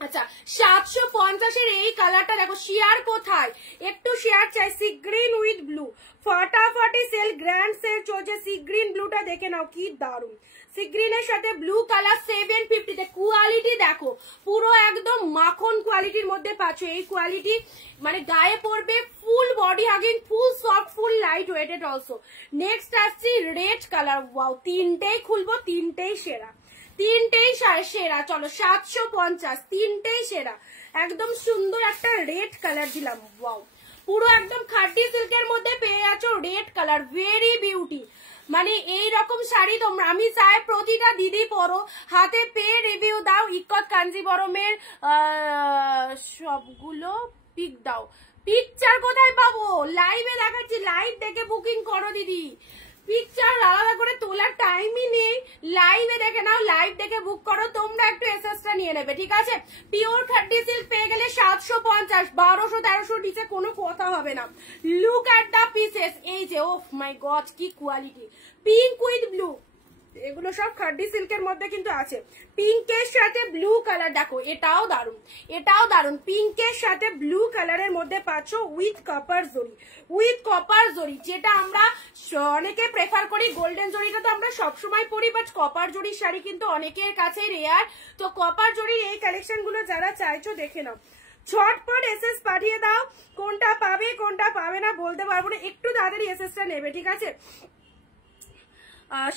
আচ্ছা, 750 এই কালারটা দেখো, শেয়ার কোথায়, একটু শেয়ার চাই। সি গ্রিন উইথ ব্লু, ফটাফটি সেল, গ্র্যান্ড সেল চলছে। সি গ্রিন ব্লুটা দেখে নাও, কি দারুণ। সি গ্রিনের সাথে ব্লু কালার 750 তে। কোয়ালিটি দেখো, পুরো একদম মাখন কোয়ালিটির মধ্যে পাচ্ছ। এই কোয়ালিটি মানে গায়ে পড়বে, ফুল বডি হাগিং, ফুল সফট, ফুল লাইট ওয়েটেড অলসো। নেক্সট আসছি রেড কালার, ওয়াও, তিনটেই খুলবো, তিনটেই সেরা, তিনটেই সেরা। চলো, 750, তিনটেই সেরা। একদম সুন্দর একটা রেড কালার দিলাম, ওয়াও, পুরো একদম খাড্ডি সিল্কের মধ্যে পেয়ে যাচ্ছ রেড কালার, ভেরি বিউটি। মানে এই রকম শাড়ি তোমরা, আমি চাই প্রতিটা দিদি পরো, হাতে পেয়ে রিভিউ দাও। ইকত কাঞ্জিবরমের সবগুলো পিক দাও। পিকচার কোথায় পাবো? লাইভে দেখাচ্ছি, লাইভ দেখে বুকিং করো দিদি। পিকচার আলাদা করে তোলার টাইমই নেই, লাইভে দেখে নাও, লাইভ দেখে বুক করো। তোমরা একটু এসএসটা নিয়ে নেবে, ঠিক আছে? পিওর খাড্ডি সিল্ক পেয়ে গেলে 750, 1200-1300 নিচে কোনো কথা হবে না। লুক অ্যাট দ্য পিসেস, এই যে, ওহ মাই গড, কি কোয়ালিটি। পিঙ্ক উইথ ব্লু, এগুলো সব খাড্ডি সিল্কের মধ্যে কিন্তু আছে। পিঙ্কের সাথে ব্লু কালার দেখো, এটাও দারুন, এটাও দারুন। পিঙ্কের সাথে ব্লু কালারের মধ্যে পাচ্ছ উইথ কপার জরি, উইথ কপার জরি, যেটা আমরা অনেকে প্রেফার করি। গোল্ডেন জরিটা তো আমরা সবসময় পরি, বাট কপার জরির শাড়ি কিন্তু অনেকের কাছে রেয়ার। তো কপার জরির এই কালেকশন গুলো যারা চাইছো দেখে নাও, ঝটপট এসএস পাঠিয়ে দাও। কোনটা পাবে কোনটা পাবে না বলতে পারবো না, একটু তাড়াতাড়ি এসএসটা নেবে, ঠিক আছে?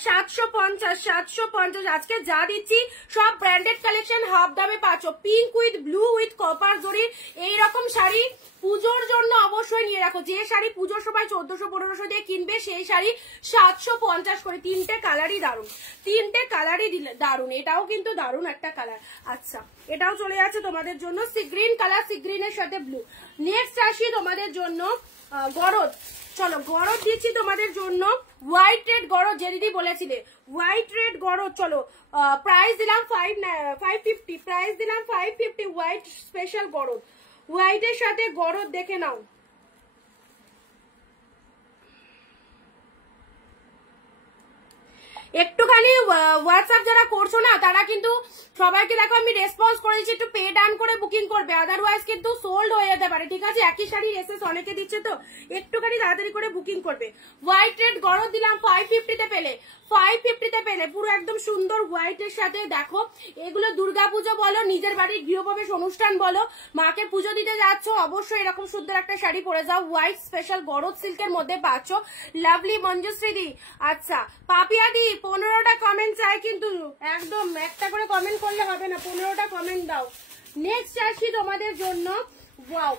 750 আজকে যা দিচ্ছি সব ব্র্যান্ডেড কালেকশন, হাফ দামে পাচ্ছ। Pink with blue with copper জরির এইরকম শাড়ি পুজোর জন্য অবশ্যই নিয়ে রাখো। যে শাড়ি পুজোর সময় 1400-1500 দিয়ে কিনবে, সেই শাড়ি 750 করে। তিনটে কালারই দারুন, তিনটে কালারই দারুন। এটাও কিন্তু দারুন একটা কালার। আচ্ছা, এটাও চলে যাচ্ছে তোমাদের জন্য সি গ্রিন কালার, সি গ্রিনের সাথে ব্লু। নেক্সট আসি তোমাদের জন্য গরদ। চলো, গরদ দিচ্ছি তোমাদের জন্য, হোয়াইট রেড গরদ, যে দিদি বলেছিলে হোয়াইট রেড গরদ। চলো, প্রাইস দিলাম 550, প্রাইস দিলাম 550। হোয়াইট স্পেশাল গরদ, হোয়াইটের সাথে গরদ দেখে নাও। একটুখানি হোয়াটসঅ্যাপ যারা করছো না তারা কিন্তু সবাইকে দেখো আমি রেসপন্স করে দিচ্ছি, একটু পে ডান করে বুকিং করবে, আদারওয়াইজ কিন্তু সোল্ড হয়ে যেতে পারে, ঠিক আছে? একই শাড়ির এসএস অনেকে দিচ্ছে তো একটুখানি তাড়াতাড়ি করে বুকিং করবে। হোয়াইট রেড গরজ দিলাম 550 পেলে, 550 পেলে পুরো একদম সুন্দর হোয়াইটের সাথে। দেখো এগুলো দুর্গাপুজো বলো, নিজের বাড়ির গৃহপ্রবেশ অনুষ্ঠান বলো, মাকে পুজো দিতে যাচ্ছ, অবশ্যই এরকম সুন্দর একটা শাড়ি পরে যাও। হোয়াইট স্পেশাল গরজ সিল্কের মধ্যে পাচ্ছ। লাভলি মঞ্জুশ্রী দি, আচ্ছা পাপিয়া দি 15টা কমেন্ট চাই, কিন্তু একদম একটা করে কমেন্ট করলে হবে না, 15টা কমেন্ট দাও। নেক্সট আসি তোমাদের জন্য, ওয়াও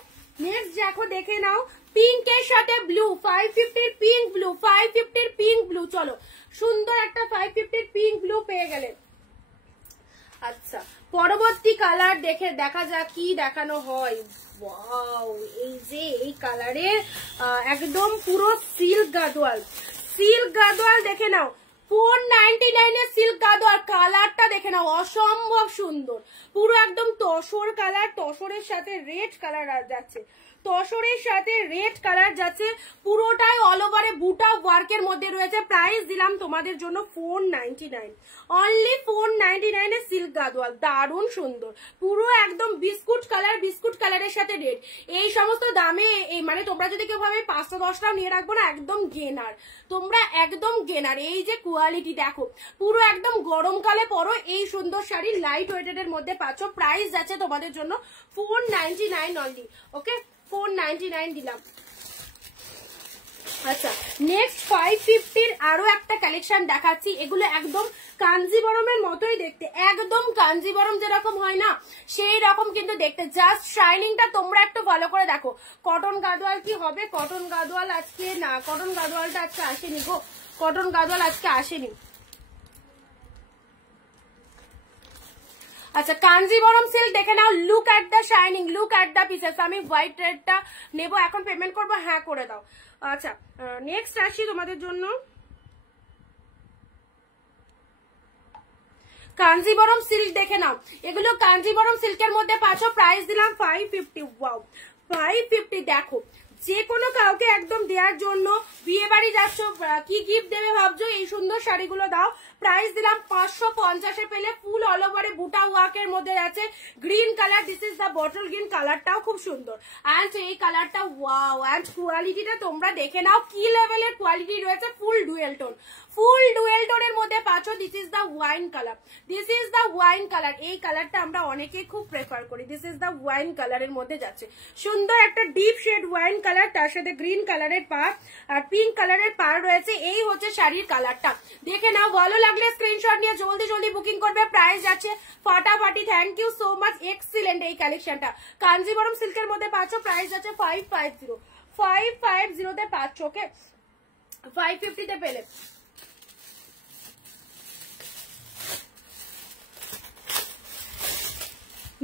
নেক্সট দেখো দেখে নাও, পিঙ্কের সাথে blue, 550 pink blue, 550 pink blue. চলো সুন্দর একটা 550 পিঙ্ক ব্লু পেয়ে গেলে। আচ্ছা পরবর্তী কালার দেখা যাক কি দেখানো হয়। ওয়াও এই যে এই কালারে একদম পুরো সিল্ক গাদোয়াল, সিল্ক গাদোয়াল দেখে নাও, 499 এর সিল্ক গাদোয়াল। কালারটা দেখে নাও, অসম্ভব সুন্দর, পুরো একদম তসর কালার, তসরের সাথে রেড কালার যাচ্ছে, তসরের সাথে রেড কালার যাচ্ছে, পুরোটাই অল ওভারে বুটা ওয়ার্কের মধ্যে রয়েছে। প্রাইস দিলাম তোমাদের জন্য 499, অনলি 499 এর সিল্ক গাদোয়াল, দারুণ সুন্দর, পুরো একদম বিস্কুট কালার, বিস্কুট কালারের সাথে রেড। এই সমস্ত দামে মানে তোমরা যদি কেউ ভাবে 510টাও নিয়ে রাখবো না, একদম গেনার, তোমরা একদম গেনার। এই যে কোয়ালিটি দেখো, পুরো একদম গরমকালে পরো এই সুন্দর শাড়ি, লাইট ওয়েটেড এর মধ্যে পাচ্ছ। প্রাইস যাচ্ছে তোমাদের জন্য 499 অনলি, ওকে 499 দিলাম। আচ্ছা নেক্সট 550 আরো একটা কালেকশন দেখাচ্ছি, এগুলো একদম কাঞ্জিবরমের মতোই দেখতে, একদম কাঞ্জিবরম যেরকম হয় না সেই রকম কিন্তু দেখতে, জাস্ট শাইনিংটা তোমরা একটু ভালো করে দেখো। কটন গাদোয়াল কি হবে? কটন গাদোয়াল আজকে না, কটন গাদোয়ালটা আজকে আসেনি গো, কটন গাদোয়াল আজকে আসেনি। আচ্ছা কাঞ্জিবরম সিল্ক দেখে নাও, look at the shining, look at the pieces. আমি হোয়াইট রেডটা নেবো, এখন পেমেন্ট করবো, হ্যাঁ করে দাও। আচ্ছা নেক্সট আসি তোমাদের জন্য, কাঞ্জিবরম সিল্ক দেখে নাও, এগুলো কাঞ্জিবরম সিল্কের মধ্যে পাচ্ছ। প্রাইস দিলাম 550, ওয়াও 550। দেখো যে কোনো কাউকে একদম দেওয়ার জন্য, বিয়ে বাড়ি যাচ্ছ, কি গিফট দেবে ভাবছো, এই সুন্দর শাড়িগুলো দাও। প্রাইস দিলাম 550 পেলে, ফুল অল ওভারে বুটা ওয়ার্কের মধ্যে আছে, green colour, this is the bottle green, কালারটাও খুব সুন্দর, অ্যান্ড এই কালারটা ওয়াও, অ্যান্ড কোয়ালিটিটা তোমরা দেখে নাও কি লেভেলের কোয়ালিটি রয়েছে, full dual tone, full dual টোনের মধ্যে পাচ্ছ। This is the wine colour, this is the wine colour, এই কালারটা আমরা অনেকেই খুব প্রেফার করি। দিস ইজ দা ওয়াইন কালারের মধ্যে যাচ্ছে, সুন্দর একটা ডিপ শেড ওয়াইন কালার, তার সাথে গ্রিন কালারের পার আর পিঙ্ক কালারের পার রয়েছে। এই হচ্ছে শাড়ির কালারটা, দেখে নাও, ভালো লাগলে স্ক্রিনশট নিয়ে জলদি জলদি বুকিং করবে। প্রাইস যাচ্ছে ফাটাফাটি। Thank you so much, excellent এই কালেকশনটা, কাঞ্জিবরম সিল্কের মধ্যে পাচ্ছ। প্রাইস যাচ্ছে 550 তে পাচ্ছ, ওকে 550 তে পেলে।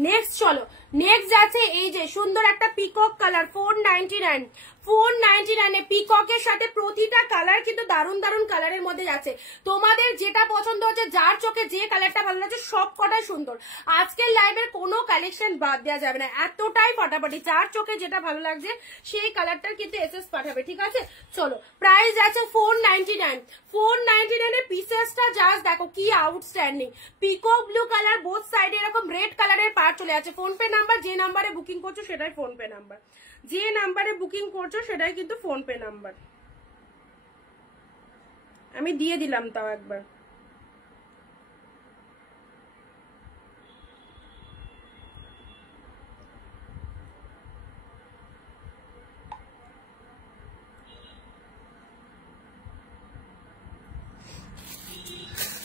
নেক্সট চলো, নেক্সট যাচ্ছে এই যে সুন্দর একটা পিকক কালার, 499, 499 পিককের সাথে প্রতিটা কালার কিন্তু দারুণ দারুণ কালারের মধ্যে যাচ্ছে। তোমাদের যেটা পছন্দ হচ্ছে, যার চোখে যে কালারটা ভালো লাগছে, সব কটাই সুন্দর। আজকের লাইভের কোনো কালেকশন বাদ দেওয়া যাবে না, এতটাই ফাটাফাটি, যার চোখে যেটা ভালো লাগছে সেই কালারটার কিন্তু এসএস পাঠাবে, ঠিক আছে? চলো প্রাইস আছে 499, 499 এর পিসেসটা জাস্ট দেখো কি outstanding, peacock blue colour, both সাইডে এরকম রেড কালারের পার্ট চলে আছে। ফোন পে নাম্বার, যে নাম্বারে বুকিং করছো সেটাই ফোন পে নাম্বার, যে নাম্বারে বুকিং করছো সেটাই কিন্তু ফোন পে নাম্বার, আমি দিয়ে দিলাম তাও একবার।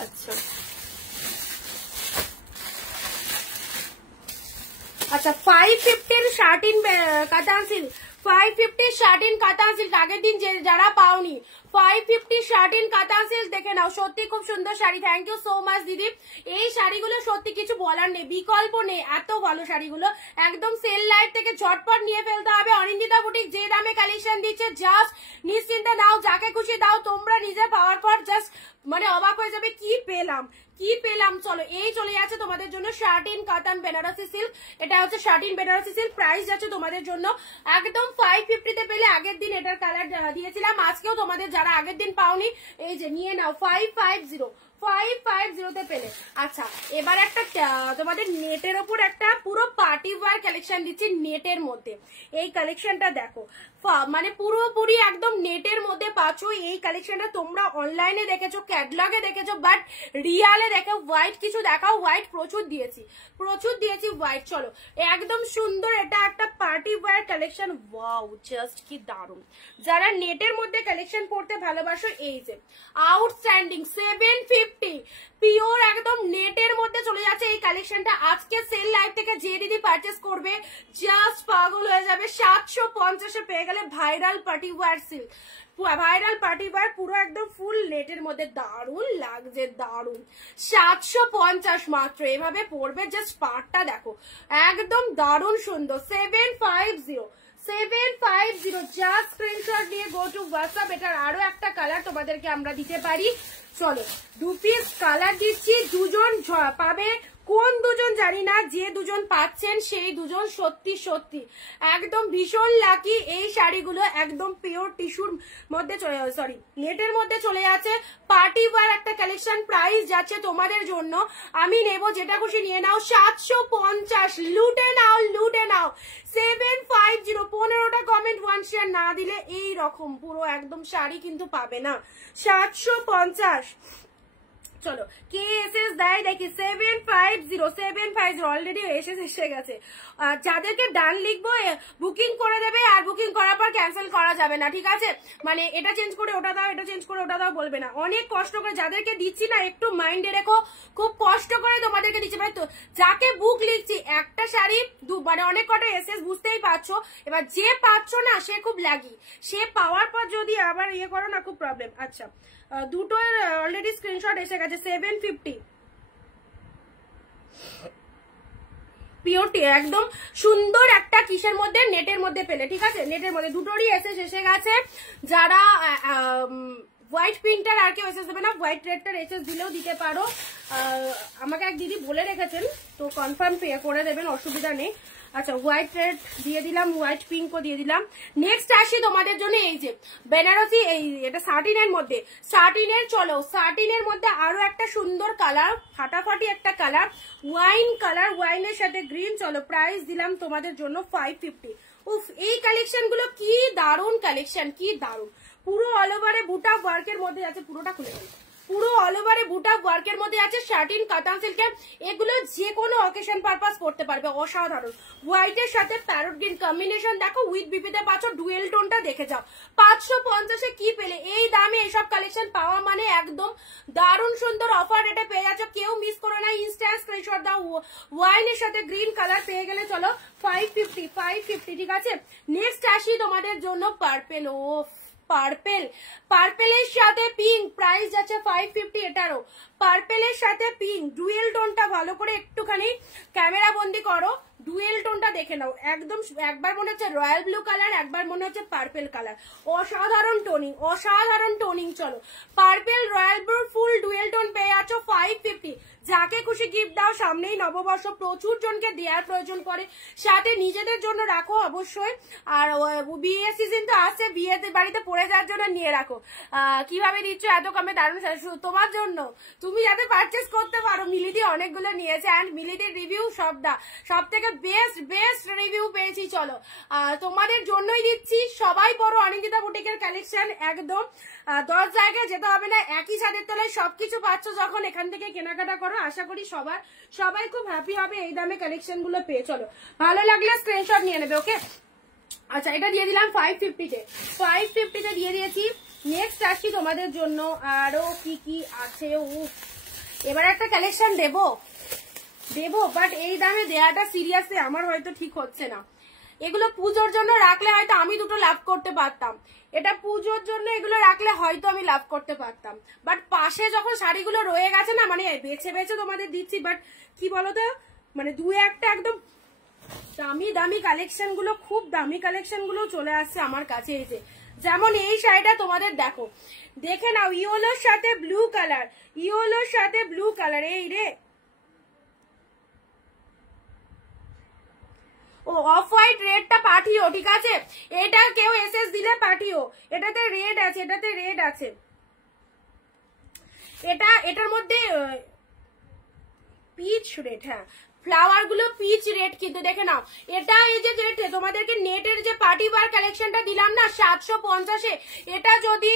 আচ্ছা আচ্ছা 550 শার্টিন কাতান সিল্ক, 550 শার্টিন কাতান সিল্ক, আগের দিন যারা পাওনি 550 শার্টিন কাতান সিল্ক দেখে নাও, সত্যি খুব সুন্দর শাড়ি। থ্যাংক ইউ সো মাচ দিদি, এই শাড়িগুলো সত্যি কিছু বলার নেই, বিকল্প নেই, এত ভালো শাড়িগুলো, একদম সেল লাইভ থেকে ঝটপট নিয়ে ফেলতে হবে। অনিন্দিতা বুটিক যে দামে কালেকশন দিচ্ছে, জাস্ট নিশ্চিন্তে নাও, যাকে খুশি দাও, তোমরা নিজে পাওয়ার পর জাস্ট মানে অবাক হয়ে যাবে কি পেলাম, কি পেলাম। চলো এই চলে যাচ্ছে তোমাদের জন্য শার্টিন কাতান বেনারসি সিল্ক, এটা হচ্ছে শার্টিন বেনারসি সিল্ক। প্রাইস যাচ্ছে তোমাদের জন্য একদম 550 তে পেলে, আগের দিন এটার কালার দিয়েছিলাম, আজকেও তোমাদের যারা আগের দিন পাওনি এই যে নিয়ে নাও 550 তে পেলে। আচ্ছা এবার একটা তোমাদের নেটের ওপর একটা পুরো পার্টি ওয়্যার কালেকশন দিচ্ছি নেটের মধ্যে। এই কালেকশনটা দেখো, মানে পুরোপুরি একদম নেটের মধ্যে পাচ্ছ। এই কালেকশনটা তোমরা অনলাইনে দেখেছো, ক্যাটলগে দেখেছো, বাট রিয়ালে দেখো হোয়াইট কিছু দেখাও। হোয়াইট প্রচুর দিয়েছি হোয়াইট। চলো একদম সুন্দর, এটা একটা party wear collection. Wow just কি দারুণ। যারা নেটের মধ্যে কালেকশন পড়তে ভালোবাসো এই যে আউটস্ট্যান্ডিং 750 পিওর একদম নেটের মধ্যে চলে যাচ্ছে এই কালেকশনটা। আজকে সেল লাইভ থেকে যে দিদি পারচেস করবে জাস্ট পাগল হয়ে যাবে। 750 পেয়ে গেলে viral party wear silk, viral party wear পুরো একদম ফুল নেটের মধ্যে। দারুণ লাগছে, দারুণ। 750 মাত্র, এভাবে পড়বে। জাস্ট পার্টটা দেখো একদম দারুণ সুন্দর। 750 জাস্ট স্ক্রিনশট নিয়ে গো টু হোয়াটসঅ্যাপ। এটার আরো একটা কালার তোমাদেরকে আমরা দিতে পারি। চলো 2 পিস কালার দিচ্ছি, দুজন পাবে। কোন দুজন জানি না, যে দুজন পাচ্ছেন সেই দুজন সত্যি সত্যি একদম ভীষণ লাকি। এই শাড়িগুলো একদম পিওর টিস্যুর মধ্যে সরি নেটের মধ্যে চলে যাচ্ছে। পার্টি ওয়্যার একটা কালেকশন। প্রাইস যাচ্ছে তোমাদের জন্য, আমি নেব যেটা খুশি নিয়ে নাও 750। লুটে নাও 750। 15টা কমেন্ট 1 শেয়ার না দিলে এই রকম পুরো একদম শাড়ি কিন্তু পাবে না। 750। চলো কে এসএস দেয় দেখি। 750 অলরেডি এসএস এসে গেছে। যাদেরকে ডান লিখবো বুকিং করে দেবে, আর বুকিং করার পর ক্যান্সেল করা যাবে না, ঠিক আছে? মানে এটা চেঞ্জ করে ওটা দাও, এটা চেঞ্জ করে ওটা দাও বলবে না। অনেক কষ্ট করে যাদেরকে দিচ্ছি না, একটু মাইন্ডে রেখো, খুব কষ্ট করে তোমাদেরকে দিচ্ছি। মানে তো যাকে বুক লিখছি একটা শাড়ি মানে অনেক কটা এসএস, বুঝতেই পারছো। এবার যে পাচ্ছ না সে খুব লাগি, সে পাওয়ার পর যদি আবার ইয়ে করো না খুব প্রবলেম। আচ্ছা দুটোর অলরেডি স্ক্রিনশট এসে গেছে। 750 পিওরটি একদম সুন্দর একটা কিসের মধ্যে, নেটের মধ্যে পেলে, ঠিক আছে? নেটের মধ্যে দুটোরই এসে গেছে। যারা হোয়াইট পিঙ্কটার আর কেউ এসএস দেবে না, হোয়াইট রেডটার এসএস দিলেও দিতে পারো। আমাকে এক দিদি বলে রেখেছেন, তো কনফার্ম করে দেবেন, অসুবিধা নেই। আচ্ছা হোয়াইট রেড দিয়ে দিলাম, হোয়াইট পিঙ্কও দিয়ে দিলাম। নেক্সট আসি তোমাদের জন্য এই যে বেনারসি, এই এটা সাটিনের মধ্যে। সাটিনের চলো সাটিনের মধ্যে আরো একটা সুন্দর কালার, ফাটাফাটি একটা কালার, ওয়াইন কালার, ওয়াইনের সাথে গ্রিন। চলো প্রাইস দিলাম তোমাদের জন্য 550। উফ এই কালেকশন গুলো কি দারুণ কালেকশন, কি দারুণ। পুরো অল ওভারে বুটা ওয়ার্কের মধ্যে আছে, পুরোটা খুলে দিই। পুরো অল ওভারে বুটা ওয়ার্কের মধ্যে আছে, শার্টিন কাতান সিল্কের। এগুলো যে কোনো অকেশন পারপাস করতে পারবে, অসাধারণ। হোয়াইটের সাথে প্যারট গ্রিন কম্বিনেশন দেখো, উইথ বিপিতে পাচ্ছ। ডুয়েল টোনটা দেখে যাও। 550 কি পেলে? এই দামে এইসব কালেকশন পাওয়া মানে একদম দারুণ সুন্দর অফার রেটে পেয়ে যাচ্ছ। কেউ মিস করো না, ইনস্ট্যান্ট স্ক্রিনশট দাও। ওয়াইনের সাথে গ্রিন কালার পেয়ে গেলে চলো 550, ঠিক আছে? নেক্সট আসি তোমাদের জন্য পার্পেল। ও পার্পেলের সাথে পিঙ্ক, প্রাইস যাচ্ছে 550 এটারও। পার্পেলের সাথে পিঙ্ক, ডুয়েল টোনটা ভালো করে একটুখানি ক্যামেরা বন্দি করো, ডুয়েল টোনটা দেখে নাও। একদম একবার মনে হচ্ছে রয়্যাল ব্লু কালার, একবার মনে হচ্ছে পার্পেল কালার। অসাধারণ টোনিং। চলো পার্পেল রয়্যাল ব্লু ফুল ডুয়েল টোন পেয়ে যাচ্ছ 550। যাকে খুশি গিফট দাও, সামনেই নববর্ষ, প্রচুর জনকে দেওয়ার প্রয়োজন পড়ে, সাথে নিজেদের জন্য রাখো অবশ্যই। আর বিয়ে সিজন তো আসছে, বিয়েতে বাড়িতে পড়ে যাওয়ার জন্য নিয়ে রাখো। কিভাবে দিচ্ছ এত কমে? দারুণ তোমার জন্য, তুমি যাতে পারচেস করতে পারো। মিলিদি অনেকগুলো নিয়েছে, অ্যান্ড মিলিদির রিভিউ সব থেকে বেস্ট রিভিউ পেয়েছি। চলো তোমাদের জন্যই দিচ্ছি। সবাই পড়ো অনিন্দিতা বুটিকের কালেকশন। একদম 10 জায়গায় যেতে হবে না, একই ছাদের তলায় সবকিছু পাচ্ছ যখন এখান থেকে কেনাকাটা করো। আশা করি সবাই খুব হ্যাপি হবে এই দামে কালেকশন গুলো পেয়ে। চলো ভালো লাগলে স্ক্রিনশট নিয়ে নেবে, ওকে? আচ্ছা এটা দিয়ে দিলাম 550-তে, 550-তে দিয়ে দিয়েছি। নেক্সট আসি তোমাদের জন্য আরো কি আছে। এবার একটা কালেকশন দেবো, বাট এই দামে দেয়াটা সিরিয়াসলি আমার হয়তো ঠিক হচ্ছে না। এগুলো পুজোর জন্য রাখলে হয়তো আমি দুটো লাভ করতে পারতাম, এটা পুজোর জন্য এগুলো রাখলে হয়তো আমি লাভ করতে পারতাম। বাট পাশে যখন শাড়িগুলো রয়ে গেছে না, মানে বেছে তোমাদের দিচ্ছি, বাট কি বলতো, মানে দু একটা একদম দামি কালেকশন গুলো, খুব দামি কালেকশন গুলো চলে আসছে আমার কাছে। এই যে যেমন এই শাড়িটা তোমাদের দেখে নাও, ইয়েলোর সাথে ব্লু কালার, এই রে ও অফ হোয়াইট রেডটা পাঠিও, ঠিক আছে? এটা কেউ এসএস দিলে পাঠিও। এটাতে রেড আছে, এটাতে রেড আছে, এটার মধ্যে পিচ রেড, হ্যাঁ ফ্লাওয়ার গুলো পিচ রেড, কিন্তু দেখে নাও এটা এই যে তোমাদেরকে নেটের যে পার্টি ওয়্যার কালেকশনটা দিলাম না 750-এ, এটা যদি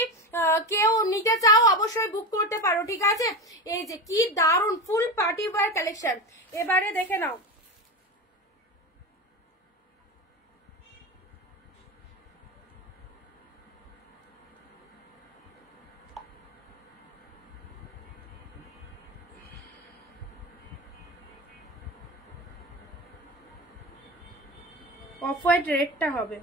কেউ নিতে চাও অবশ্যই বুক করতে পারো, ঠিক আছে? এই যে কি দারুন ফুল পার্টি ওয়্যার কালেকশন, এবারে দেখে নাও। অফ হোয়াইট রেডটা হবে।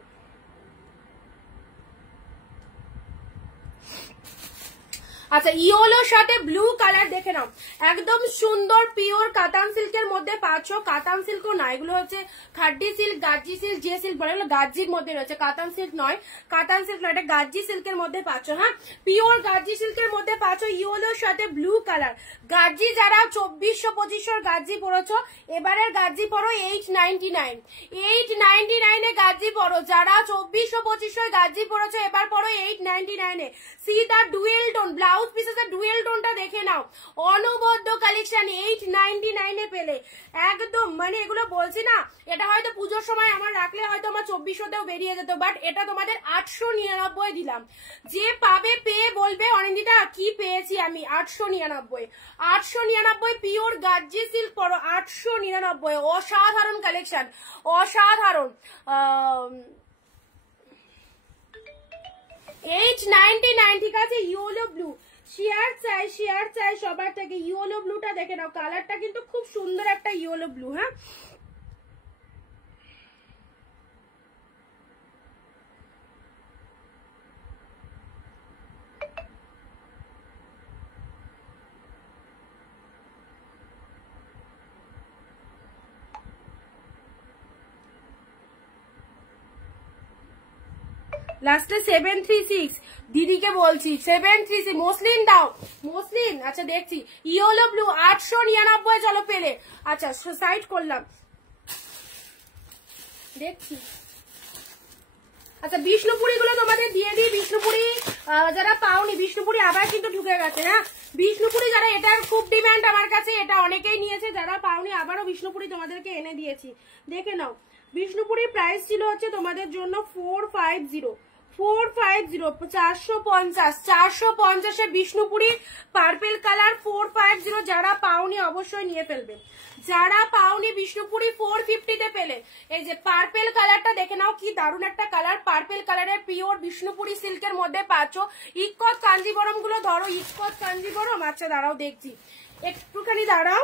আচ্ছা ইয়েলোর সাথে ব্লু কালার দেখে নাও, একদম সুন্দর পিওর কাতান সিল্কের মধ্যে পাচ্ছ। কাতান সিল্কও না, এগুলো হচ্ছে খাড্ডি সিল্ক, গাজ্জি সিল্ক, যে সিল্ক বলে এগুলো গাজ্জির মধ্যে রয়েছে, কাতান সিল্ক নয়, কাতান সিল্ক নয়, এটা গাজ্জি সিল্কের মধ্যে পাচ্ছ। হ্যাঁ পিওর গাজ্জি সিল্কের মধ্যে পাচ্ছ ইয়েলোর সাথে ব্লু কালার। গাজ্জি যারা 2400-2500 গাজ্জি পড়েছ, এবারের গাজ্জি পড়ো 899, 899-এ গাজ্জি পড়ো। যারা 2400-2500 গাজ্জি পড়েছ এবার পড়ো 899-এ। সি দা ডুয়েল টোন ব্লাউজ পিসের ডুয়েল টোনটা দেখে নাও, অনবদ্য কালেকশন 899-এ পেলে একদম, মানে এগুলো বলছি না, এটা হয়তো পুজোর সময় আমার রাখলে হয়তো আমার 2400-তেও বেরিয়ে যেত, বাট এটা তোমাদের 899 দিলাম। যে পাবে পেয়ে বলবে অনিন্দিতা কি পেয়েছি আমি, 899 পিওর গাজ্জি সিল্ক পড়ো 899, অসাধারণ কালেকশন, অসাধারণ। 899, ঠিক আছে? ইয়েলো ব্লু শেয়ার চাই সবার থেকে। ইয়েলো ব্লুটা দেখে নাও, কালারটা কিন্তু খুব সুন্দর একটা ইয়েলো ব্লু। হ্যাঁ লাস্টে 736 দিদিকে বলছি 736 মসলিন দাও, মসলিন। আচ্ছা দেখছি ইয়েলো ব্লু 899 চলো পেলে। আচ্ছা সাইড করলাম, দেখছি। আচ্ছা বিষ্ণুপুরি গুলো তোমাদের দিয়ে দিই। বিষ্ণুপুরি যারা পাওনি, বিষ্ণুপুরি আবার কিন্তু ঢুকে গেছে। হ্যাঁ বিষ্ণুপুরি যারা, এটার খুব ডিমান্ড আমার কাছে, এটা অনেকেই নিয়েছে, যারা পাওনি আবারও বিষ্ণুপুরি তোমাদেরকে এনে দিয়েছি, দেখে নাও। বিষ্ণুপুরির প্রাইস ছিল হচ্ছে তোমাদের জন্য 450, 450 বিষ্ণুপুরি পার্পেল কালার 450। যারা পাওনি অবশ্যই নিয়ে ফেলবে, যারা পাওনি বিষ্ণুপুরি 450-তে পেলে। এই যে পার্পেল কালারটা দেখে নাও, কি দারুণ একটা কালার, পার্পেল কালারের পিওর বিষ্ণুপুরি সিল্কের মধ্যে পাচ্ছ। ইক্কত কাঞ্জিবরম গুলো ধরো, ইক্কত কাঞ্জিবরম। আচ্ছা দাঁড়াও দেখছি, একটুখানি দাঁড়াও,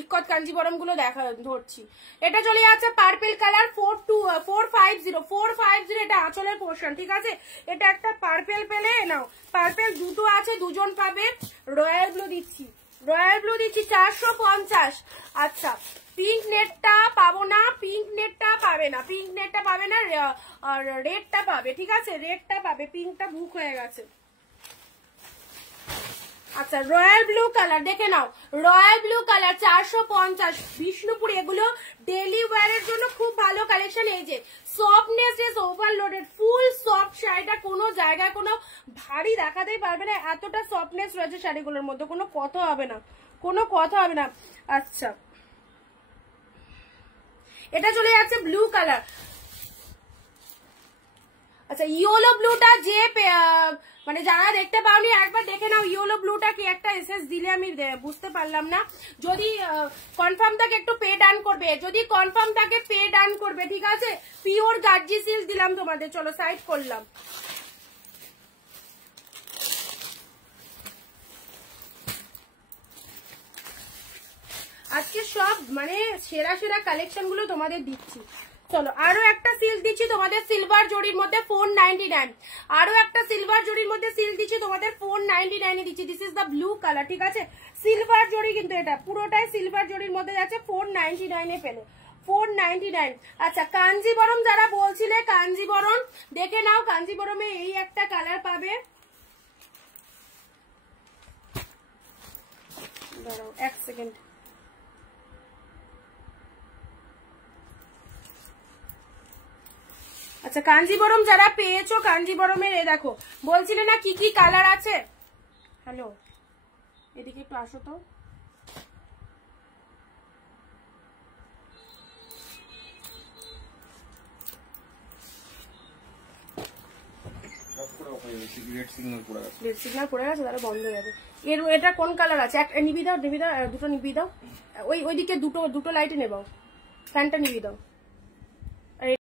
ইক্কত কাঞ্জিবরম গুলো দেখা ধরছি। এটা চলে যাচ্ছে পার্পেল কালার 450, এটা আঁচলের পোর্শন, ঠিক আছে? এটা একটা পার্পেল পেলে নাও, পার্পেল দুটো আছে, দুজন পাবে। রয়্যাল ব্লু দিচ্ছি, রয়্যাল ব্লু দিচ্ছি 450। আচ্ছা পিঙ্ক নেটটা পাবো না, পিঙ্ক নেটটা পাবে না, পিঙ্ক নেটটা পাবে না, আর রেডটা পাবে, ঠিক আছে? রেডটা পাবে, পিঙ্কটা বুক হয়ে গেছে। আচ্ছা রয়্যাল ব্লু কালার দেখে নাও, রয়্যাল ব্লু কালার 450 বিষ্ণুপুরি। এগুলো ডেলি ওয়্যারের জন্য খুব ভালো কালেকশন। এই যে softness is overloaded, full soft শাড়িটা, কোনো জায়গায় কোনো ভারী দেখাতেই পারবে না, এতটা সফটনেস রয়েছে শাড়িগুলোর মধ্যে, কোনো কথা হবে না, কোনো কথা হবে না। আচ্ছা এটা চলে যাচ্ছে ব্লু কালার। আচ্ছা ইয়েলো ব্লুটা যে মানে যারা দেখতে পাওনি একবার দেখে নাও, ইয়েলো ব্লুটা কি একটা এসএস দিলে আমি বুঝতে পারলাম না। যদি কনফার্ম থাকে একটু পে ডান করবে, যদি কনফার্ম থাকে পে ডান করবে, ঠিক আছে? পিওর গার্জি সিল্ক দিলাম তোমাদের, চলো সাইড করলাম। আজকে সব মানে সেরা সেরা কালেকশন গুলো তোমাদের দিচ্ছি। চলো আরো একটা সিল্ক দিচ্ছি তোমাদের সিলভার জরির মধ্যে 499, আরো একটা সিলভার জরির মধ্যে সিল্ক দিচ্ছি তোমাদের 499 দিচ্ছি। This is the blue colour, ঠিক আছে? সিলভার জরি, কিন্তু এটা পুরোটাই সিলভার জরির মধ্যে যাচ্ছে, 499 পেলে, 499। আচ্ছা কাঞ্জিবরম যারা বলছিলে, কাঞ্জিবরম দেখে নাও, কাঞ্জিবরমে এই একটা কালার পাবে, দাঁড়াও এক সেকেন্ড। আচ্ছা কাঞ্জিবরম যারা পেয়েছো, কাঞ্জিবরমের এ দেখো, বলছিলে না কি কি কালার আছে। হ্যালো, এদিকে একটু আসো তো। রেড সিগন্যাল পড়ে গেছে, রেড সিগন্যাল পড়ে গেছে, তাহলে বন্ধ হয়ে যাবে। এটা কোন কালার আছে? নিবি দাও, দুটো নিবি দাও। ওইদিকে দুটো লাইটে নেবাও, ফ্যানটা নিবি দাও।